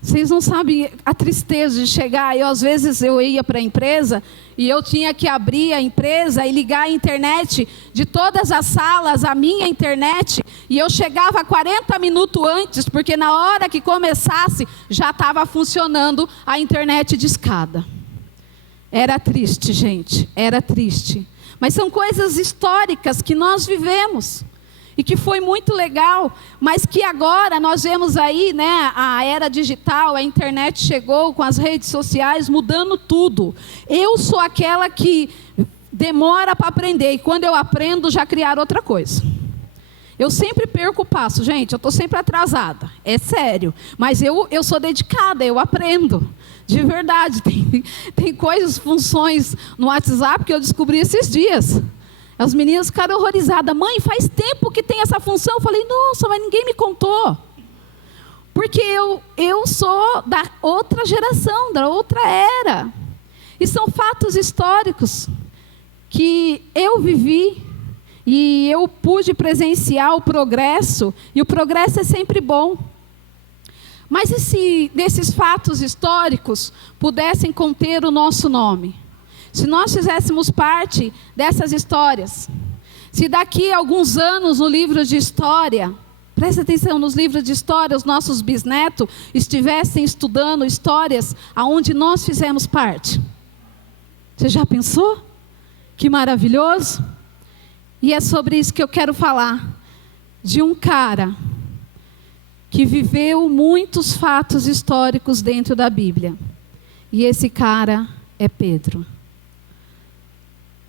Vocês não sabem a tristeza de chegar. Às vezes eu ia para a empresa e eu tinha que abrir a empresa e ligar a internet de todas as salas, a minha internet. E eu chegava 40 minutos antes, porque na hora que começasse já estava funcionando a internet discada. Era triste, gente, era triste. Mas são coisas históricas que nós vivemos. E que foi muito legal, mas que agora nós vemos aí, né, a era digital, a internet chegou com as redes sociais, mudando tudo. Eu sou aquela que demora para aprender, e quando eu aprendo, já criar outra coisa. Eu sempre perco o passo, gente, eu estou sempre atrasada, é sério. Mas eu sou dedicada, eu aprendo, de verdade. Tem coisas, funções no WhatsApp que eu descobri esses dias. As meninas ficaram horrorizadas. Mãe, faz tempo que tem essa função. Eu falei, nossa, mas ninguém me contou. Porque eu sou da outra geração, da outra era. E são fatos históricos que eu vivi e eu pude presenciar o progresso. E o progresso é sempre bom. Mas e se desses fatos históricos pudessem conter o nosso nome? Se nós fizéssemos parte dessas histórias, se daqui a alguns anos no livro de história, presta atenção, nos livros de história, os nossos bisnetos estivessem estudando histórias aonde nós fizemos parte. Você já pensou? Que maravilhoso! E é sobre isso que eu quero falar. De um cara que viveu muitos fatos históricos dentro da Bíblia. E esse cara é Pedro.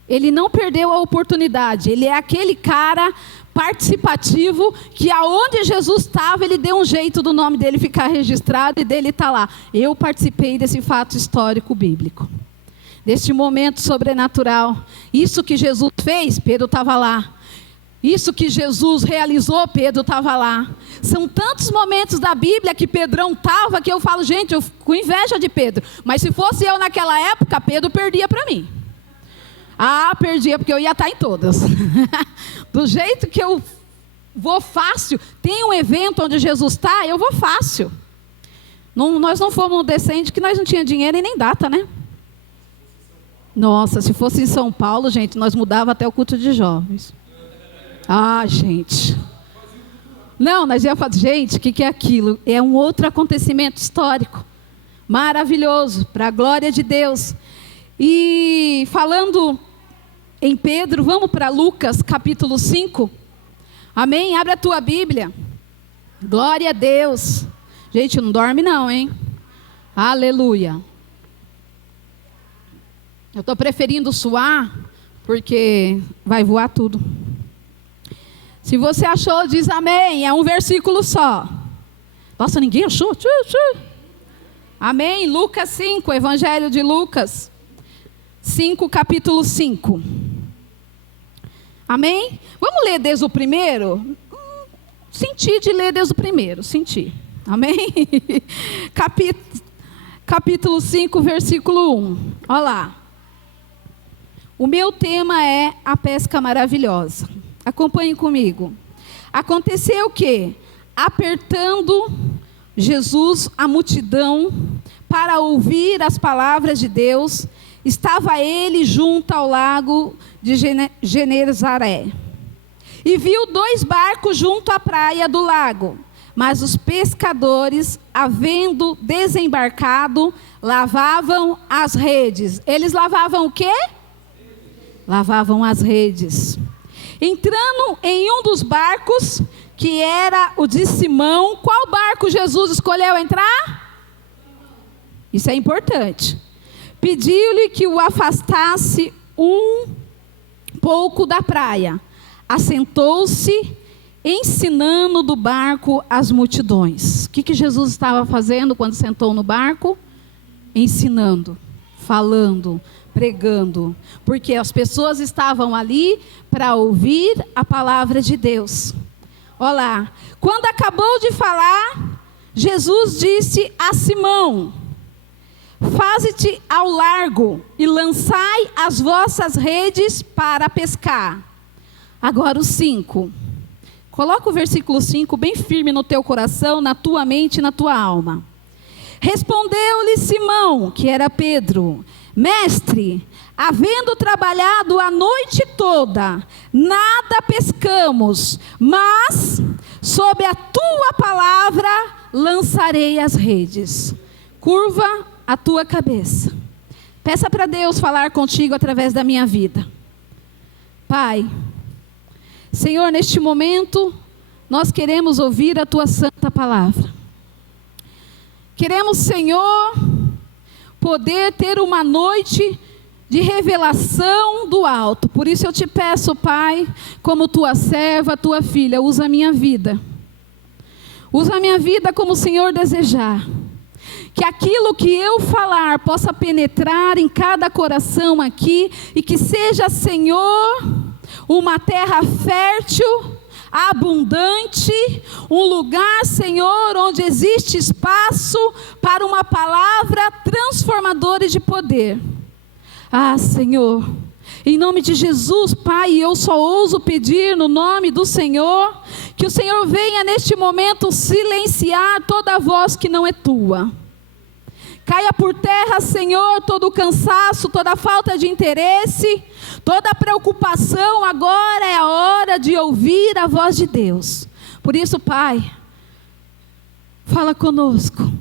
Ele não perdeu a oportunidade. Ele é aquele cara participativo que aonde Jesus estava, ele deu um jeito do nome dele ficar registrado e dele estar lá. Eu participei desse fato histórico bíblico. Deste momento sobrenatural. Isso que Jesus fez, Pedro estava lá. Isso que Jesus realizou, Pedro estava lá. São tantos momentos da Bíblia que Pedrão estava, que eu falo, gente, eu fico com inveja de Pedro. Mas se fosse eu naquela época, Pedro perdia para mim. Ah, perdia, porque eu ia estar em todas. Do jeito que eu vou fácil, tem um evento onde Jesus está, eu vou fácil. Nós não fomos decentes, que nós não tínhamos dinheiro e nem data, né? Nossa, se fosse em São Paulo, gente, nós mudava até o culto de jovens. Ah, gente. Não, nós ia falar, gente, o que é aquilo? É um outro acontecimento histórico. Maravilhoso, para a glória de Deus. E falando em Pedro, vamos para Lucas capítulo 5. Amém? Abre a tua Bíblia. Glória a Deus. Gente, não dorme não, hein? Aleluia. Eu estou preferindo suar, porque vai voar tudo. Se você achou, diz amém. É um versículo só. Nossa, ninguém achou? Amém? Lucas 5, Evangelho de Lucas 5, capítulo 5. Amém? Vamos ler desde o primeiro? Senti de ler desde o primeiro, senti. Amém? Capítulo 5, versículo 1. Olha lá. O meu tema é a pesca maravilhosa. Acompanhe comigo. Aconteceu que, apertando Jesus a multidão para ouvir as palavras de Deus, estava ele junto ao lago de Genezaré. E viu 2 barcos junto à praia do lago. Mas os pescadores, havendo desembarcado, lavavam as redes. Eles lavavam o quê? Lavavam as redes. Entrando em um dos barcos, que era o de Simão. Qual barco Jesus escolheu entrar? Isso é importante. Pediu-lhe que o afastasse um pouco da praia. Assentou-se, ensinando do barco as multidões. O que Jesus estava fazendo quando sentou no barco? Ensinando, falando, pregando, porque as pessoas estavam ali para ouvir a palavra de Deus. Olha lá, quando acabou de falar, Jesus disse a Simão: faze-te ao largo e lançai as vossas redes para pescar. Agora o 5. Coloca o versículo 5 bem firme no teu coração, na tua mente e na tua alma. Respondeu-lhe Simão, que era Pedro: mestre, havendo trabalhado a noite toda, nada pescamos, mas sob a tua palavra lançarei as redes. Curva a tua cabeça. Peça para Deus falar contigo através da minha vida. Pai, Senhor, neste momento, nós queremos ouvir a tua santa palavra. Queremos, Senhor, poder ter uma noite de revelação do alto. Por isso eu te peço, Pai, como tua serva, tua filha, usa a minha vida. Usa a minha vida como o Senhor desejar. Que aquilo que eu falar possa penetrar em cada coração aqui e que seja, Senhor, uma terra fértil, abundante, um lugar, Senhor, onde existe espaço para uma palavra transformadora e de poder. Ah, Senhor, em nome de Jesus, Pai, eu só ouso pedir no nome do Senhor, que o Senhor venha neste momento silenciar toda a voz que não é tua. Caia por terra, Senhor, todo o cansaço, toda a falta de interesse, toda a preocupação. Agora é a hora de ouvir a voz de Deus. Por isso, Pai, fala conosco.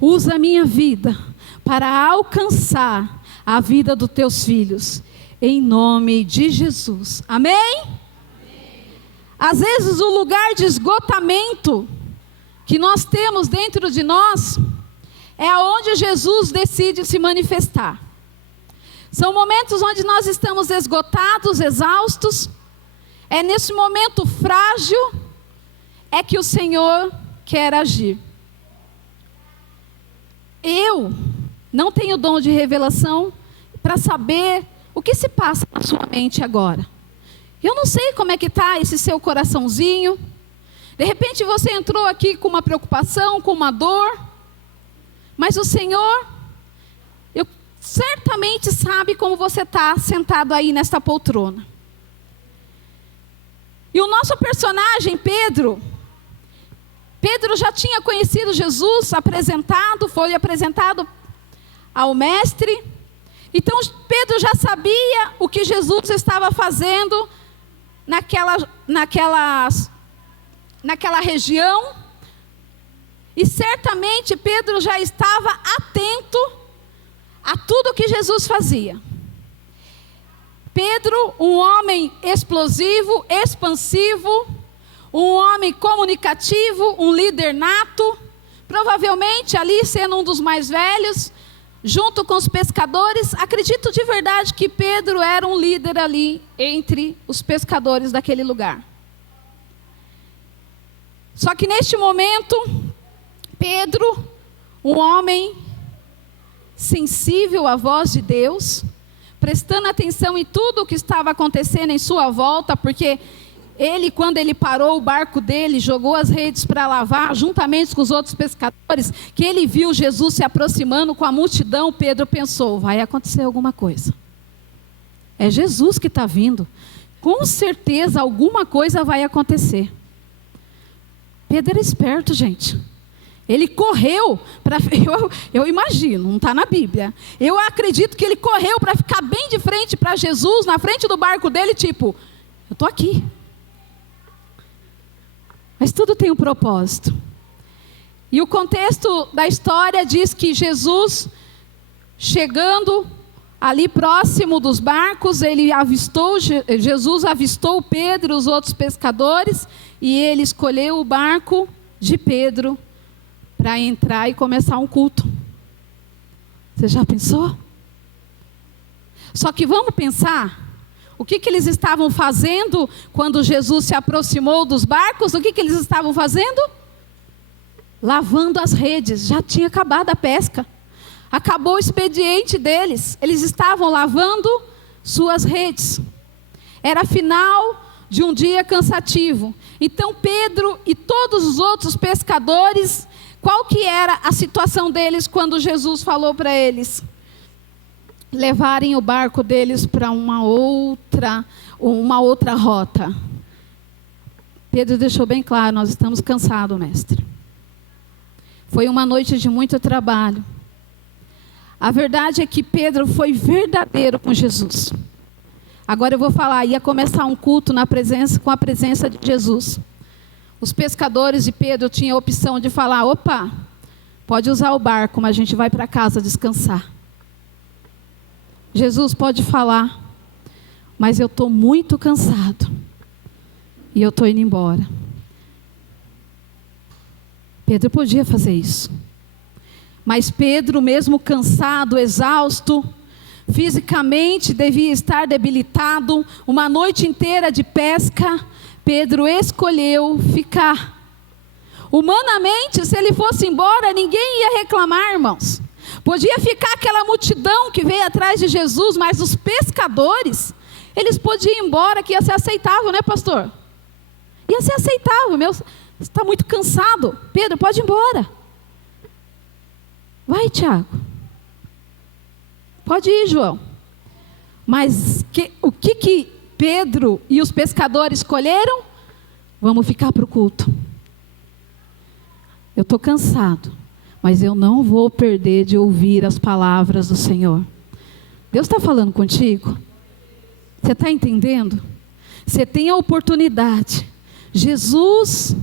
Usa a minha vida para alcançar a vida dos teus filhos. em nome de Jesus. Amém? Às vezes o lugar de esgotamento que nós temos dentro de nós é aonde Jesus decide se manifestar. São momentos onde nós estamos esgotados, exaustos. É nesse momento frágil é que o Senhor quer agir. Eu não tenho dom de revelação para saber o que se passa na sua mente agora. Eu não sei como é que está esse seu coraçãozinho. De repente você entrou aqui com uma preocupação, com uma dor. Mas o Senhor, certamente sabe como você está sentado aí nesta poltrona. E o nosso personagem, Pedro já tinha conhecido Jesus, foi apresentado ao mestre. Então Pedro já sabia o que Jesus estava fazendo naquela região. E certamente Pedro já estava atento a tudo que Jesus fazia. Pedro, um homem explosivo, expansivo, um homem comunicativo, um líder nato, provavelmente ali sendo um dos mais velhos, junto com os pescadores. Acredito de verdade que Pedro era um líder ali entre os pescadores daquele lugar. Só que neste momento, Pedro, um homem sensível à voz de Deus, prestando atenção em tudo o que estava acontecendo em sua volta, porque ele, quando ele parou o barco dele, jogou as redes para lavar, juntamente com os outros pescadores, que ele viu Jesus se aproximando com a multidão, Pedro pensou, vai acontecer alguma coisa. É Jesus que está vindo. Com certeza alguma coisa vai acontecer. Pedro era esperto, gente. Ele correu para... Eu imagino, não está na Bíblia. Eu acredito que ele correu para ficar bem de frente para Jesus, na frente do barco dele, tipo, eu estou aqui. Mas tudo tem um propósito. E o contexto da história diz que Jesus, chegando ali próximo dos barcos, Jesus avistou Pedro e os outros pescadores, e ele escolheu o barco de Pedro para entrar e começar um culto. Você já pensou? Só que vamos pensar, o que eles estavam fazendo quando Jesus se aproximou dos barcos? O que eles estavam fazendo? Lavando as redes. Já tinha acabado a pesca. Acabou o expediente deles. Eles estavam lavando suas redes. Era final de um dia cansativo. Então Pedro e todos os outros pescadores, qual que era a situação deles quando Jesus falou para eles levarem o barco deles para uma outra rota? Pedro deixou bem claro, nós estamos cansados, mestre. Foi uma noite de muito trabalho. A verdade é que Pedro foi verdadeiro com Jesus. Agora eu vou falar, ia começar um culto com a presença de Jesus. Os pescadores de Pedro tinham a opção de falar, opa, pode usar o barco, mas a gente vai para casa descansar. Jesus pode falar, mas eu estou muito cansado e eu estou indo embora. Pedro podia fazer isso. Mas Pedro, mesmo cansado, exausto, fisicamente devia estar debilitado, uma noite inteira de pesca, Pedro escolheu ficar. Humanamente, se ele fosse embora, ninguém ia reclamar, irmãos. Podia ficar aquela multidão que veio atrás de Jesus, mas os pescadores, eles podiam ir embora, que ia ser aceitável, né, pastor? Ia ser aceitável, você está muito cansado. Pedro, pode ir embora. Vai, Tiago. Pode ir, João. Mas o que Pedro e os pescadores escolheram? Vamos ficar para o culto. Eu estou cansado, mas eu não vou perder de ouvir as palavras do Senhor. Deus está falando contigo? Você está entendendo? Você tem a oportunidade. Jesus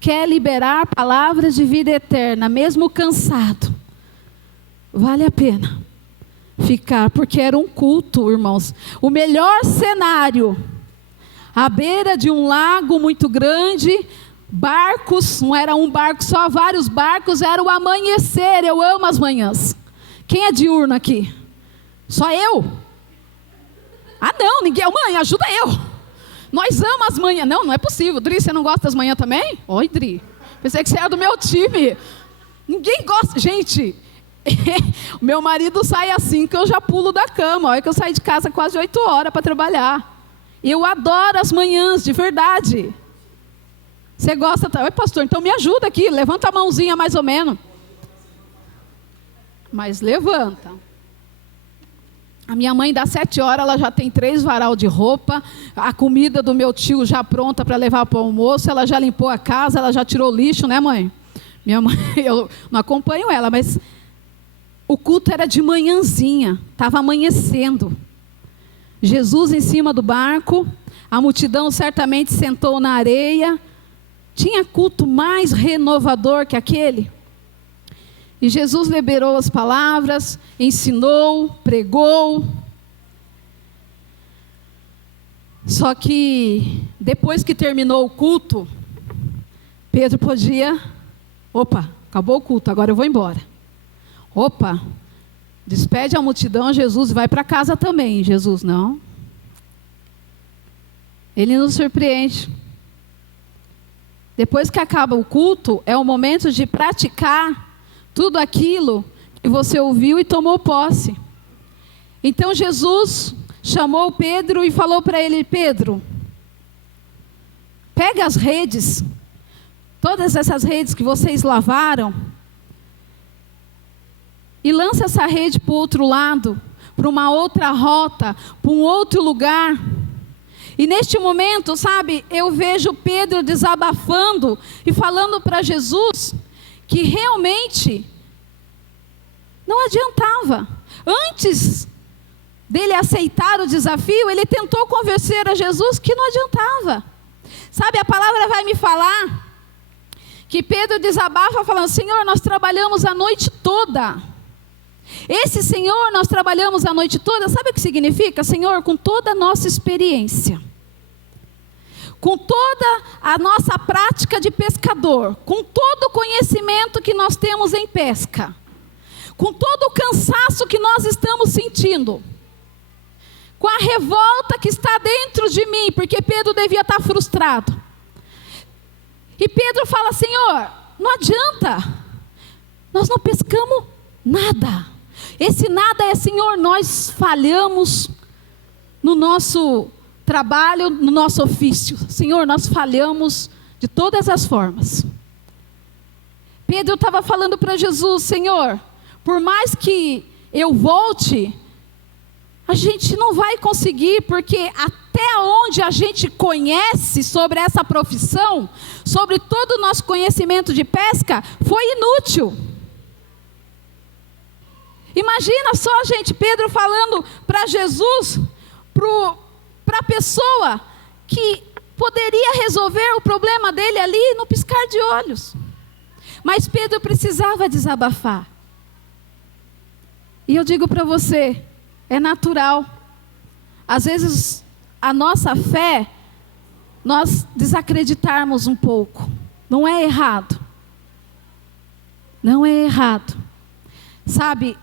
quer liberar palavras de vida eterna, mesmo cansado. Vale a pena. ficar, porque era um culto, irmãos. O melhor cenário, à beira de um lago muito grande, barcos, não era um barco só, vários barcos, era o amanhecer. Eu amo as manhãs. Quem é diurno aqui? Só eu? Ah não, ninguém, mãe, ajuda eu. Nós amamos as manhãs. Não, não é possível. Dri, você não gosta das manhãs também? Oi, Dri, pensei que você era do meu time. Ninguém gosta, gente. O meu marido sai assim que eu já pulo da cama. Olha que eu saí de casa quase 8 horas para trabalhar. Eu adoro as manhãs, de verdade. Você gosta? Oi, pastor, então me ajuda aqui. Levanta a mãozinha mais ou menos. Mas levanta. A minha mãe dá 7 horas, ela já tem 3 varal de roupa. A comida do meu tio já pronta para levar para o almoço. Ela já limpou a casa, ela já tirou o lixo, né, mãe? Minha mãe, eu não acompanho ela, mas o culto era de manhãzinha, estava amanhecendo. Jesus em cima do barco, a multidão certamente sentou na areia. Tinha culto mais renovador que aquele? E Jesus liberou as palavras, ensinou, pregou. Só que depois que terminou o culto, Pedro podia, opa, acabou o culto, agora eu vou embora. Opa, despede a multidão, Jesus vai para casa também. Jesus, não. Ele nos surpreende. Depois que acaba o culto, é o momento de praticar tudo aquilo que você ouviu e tomou posse. Então Jesus chamou Pedro e falou para ele: Pedro, pega as redes, todas essas redes que vocês lavaram, e lança essa rede para o outro lado, para uma outra rota, para um outro lugar. E neste momento, sabe, eu vejo Pedro desabafando e falando para Jesus que realmente não adiantava. Antes dele aceitar o desafio, ele tentou convencer a Jesus que não adiantava. Sabe, a palavra vai me falar que Pedro desabafa falando: Senhor, nós trabalhamos a noite toda. Esse Senhor, nós trabalhamos a noite toda, sabe o que significa? Senhor, com toda a nossa experiência, com toda a nossa prática de pescador, com todo o conhecimento que nós temos em pesca, com todo o cansaço que nós estamos sentindo, com a revolta que está dentro de mim, porque Pedro devia estar frustrado. E Pedro fala: Senhor, não adianta, nós não pescamos nada. Esse nada é: Senhor, nós falhamos no nosso trabalho, no nosso ofício. Senhor, nós falhamos de todas as formas. Pedro estava falando para Jesus: Senhor, por mais que eu volte, a gente não vai conseguir, porque até onde a gente conhece sobre essa profissão, sobre todo o nosso conhecimento de pesca, foi inútil. Imagina só, gente, Pedro falando para Jesus, para a pessoa que poderia resolver o problema dele ali no piscar de olhos. Mas Pedro precisava desabafar. E eu digo para você, é natural. Às vezes a nossa fé, nós desacreditarmos um pouco. Não é errado. Não é errado. Sabe,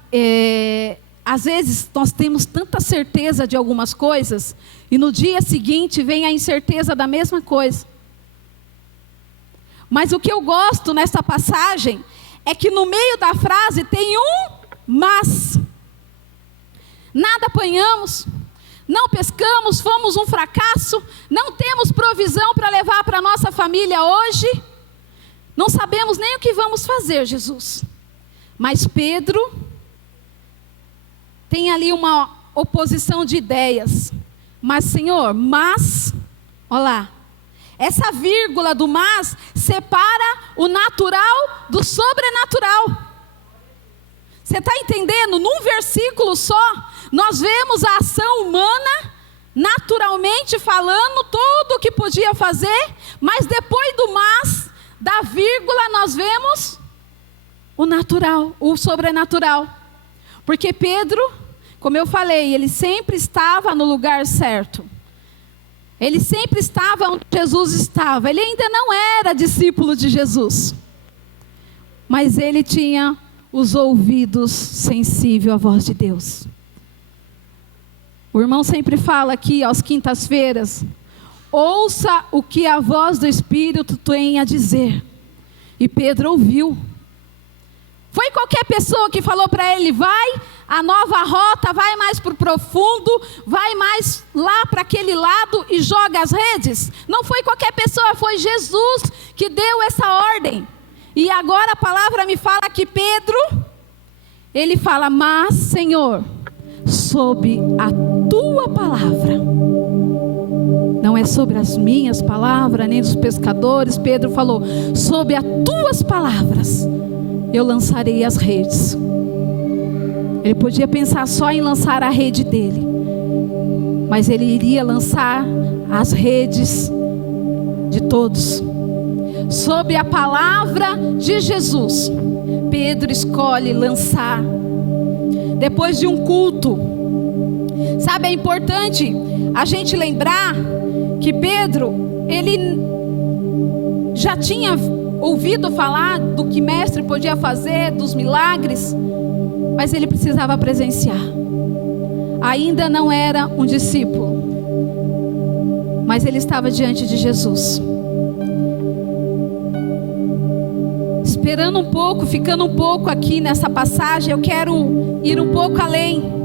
às vezes nós temos tanta certeza de algumas coisas, e no dia seguinte vem a incerteza da mesma coisa. Mas o que eu gosto nessa passagem é que no meio da frase tem um mas. Nada apanhamos, não pescamos, fomos um fracasso, não temos provisão para levar para a nossa família hoje, não sabemos nem o que vamos fazer, Jesus. Mas Pedro tem ali uma oposição de ideias. Mas, Senhor, mas, olha lá, essa vírgula do mas separa o natural do sobrenatural. Você está entendendo? Num versículo só, nós vemos a ação humana, naturalmente falando, tudo o que podia fazer, mas depois do mas, da vírgula, nós vemos o natural, o sobrenatural. Porque Pedro como eu falei, ele sempre estava no lugar certo. Ele sempre estava onde Jesus estava. Ele ainda não era discípulo de Jesus, mas ele tinha os ouvidos sensíveis à voz de Deus. O irmão sempre fala aqui, às quintas-feiras, ouça o que a voz do Espírito tem a dizer. E Pedro ouviu. Foi qualquer pessoa que falou para ele, vai a nova rota, vai mais para o profundo, vai mais lá para aquele lado e joga as redes? Não foi qualquer pessoa, foi Jesus que deu essa ordem. E agora a palavra me fala que Pedro, ele fala, mas Senhor, sob a tua palavra, não é sobre as minhas palavras, nem dos pescadores. Pedro falou, sob as tuas palavras, eu lançarei as redes. Ele podia pensar só em lançar a rede dele, mas ele iria lançar as redes de todos. Sob a palavra de Jesus, Pedro escolhe lançar. Depois de um culto, sabe, é importante a gente lembrar que Pedro, ele já tinha ouvido falar do que mestre podia fazer, dos milagres, mas ele precisava presenciar. Ainda não era um discípulo, mas ele estava diante de Jesus, esperando um pouco, ficando um pouco aqui nessa passagem. Eu quero ir um pouco além,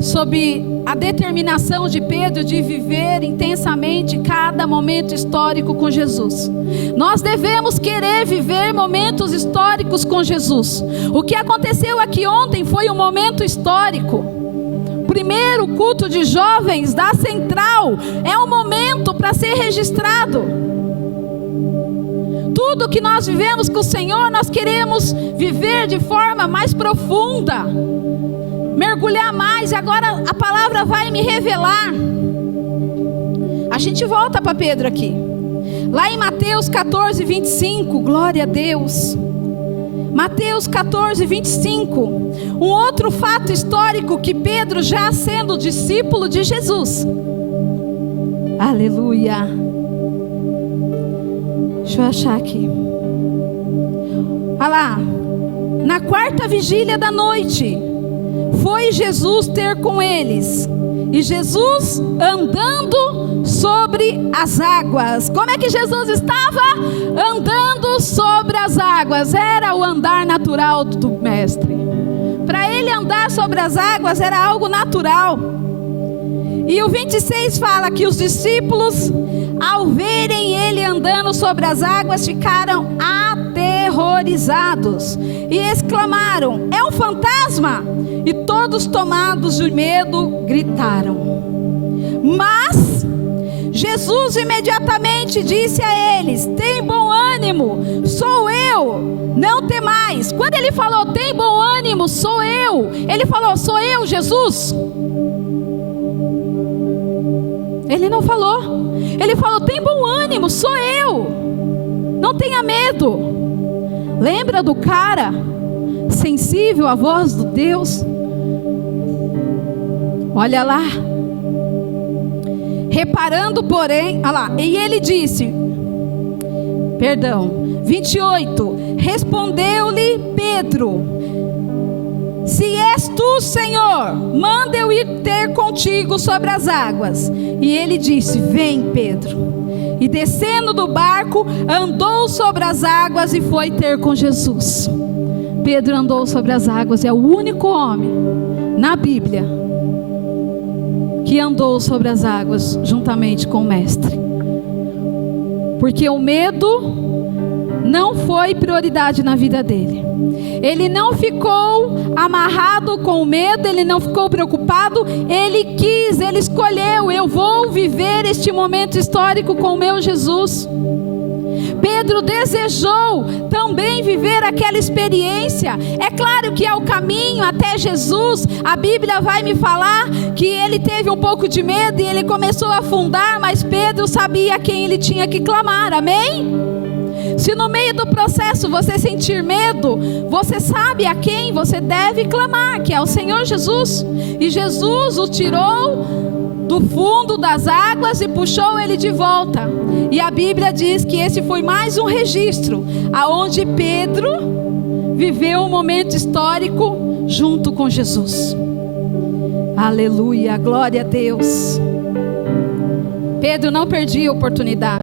sobre a determinação de Pedro de viver intensamente cada momento histórico com Jesus. Nós devemos querer viver momentos históricos com Jesus. O que aconteceu aqui ontem foi um momento histórico. Primeiro culto de jovens da Central é um momento para ser registrado. Tudo que nós vivemos com o Senhor, nós queremos viver de forma mais profunda, mergulhar mais. E agora a palavra vai me revelar. A gente volta para Pedro aqui, lá em Mateus 14, 25, glória a Deus. Mateus 14, 25, um outro fato histórico que Pedro, já sendo discípulo de Jesus, aleluia, deixa eu achar aqui, olha lá, na quarta vigília da noite, foi Jesus ter com eles, e Jesus andando sobre as águas. Como é que Jesus estava? Andando sobre as águas. Era o andar natural do mestre. Para ele andar sobre as águas era algo natural. E o 26 fala que os discípulos, ao verem ele andando sobre as águas, ficaram aterrorizados e exclamaram, é um fantasma? E todos, tomados de medo, gritaram. Mas Jesus imediatamente disse a eles, tem bom ânimo, sou eu, não temais. Quando ele falou, tem bom ânimo, sou eu, ele falou, sou eu, Jesus? Ele não falou. Ele falou, tem bom ânimo, sou eu, não tenha medo. Lembra do cara sensível à voz de Deus? Olha lá. Reparando, porém, olha lá, e ele disse, 28, respondeu-lhe Pedro, se és tu, Senhor, manda eu ir ter contigo sobre as águas. E ele disse, vem, Pedro. E descendo do barco, andou sobre as águas e foi ter com Jesus. Pedro andou sobre as águas, é o único homem na Bíblia que andou sobre as águas juntamente com o mestre. Porque o medo não foi prioridade na vida dele. Ele não ficou amarrado com o medo, ele não ficou preocupado, ele quis, ele escolheu, eu vou viver este momento histórico com o meu Jesus. Pedro desejou também viver aquela experiência. É claro que é o caminho até Jesus. A Bíblia vai me falar que ele teve um pouco de medo e ele começou a afundar, mas Pedro sabia a quem ele tinha que clamar, amém? Se no meio do processo você sentir medo, você sabe a quem você deve clamar, que é o Senhor Jesus. E Jesus o tirou do fundo das águas e puxou ele de volta. E a Bíblia diz que esse foi mais um registro, aonde Pedro viveu um momento histórico junto com Jesus. Aleluia, glória a Deus. Pedro não perdia a oportunidade.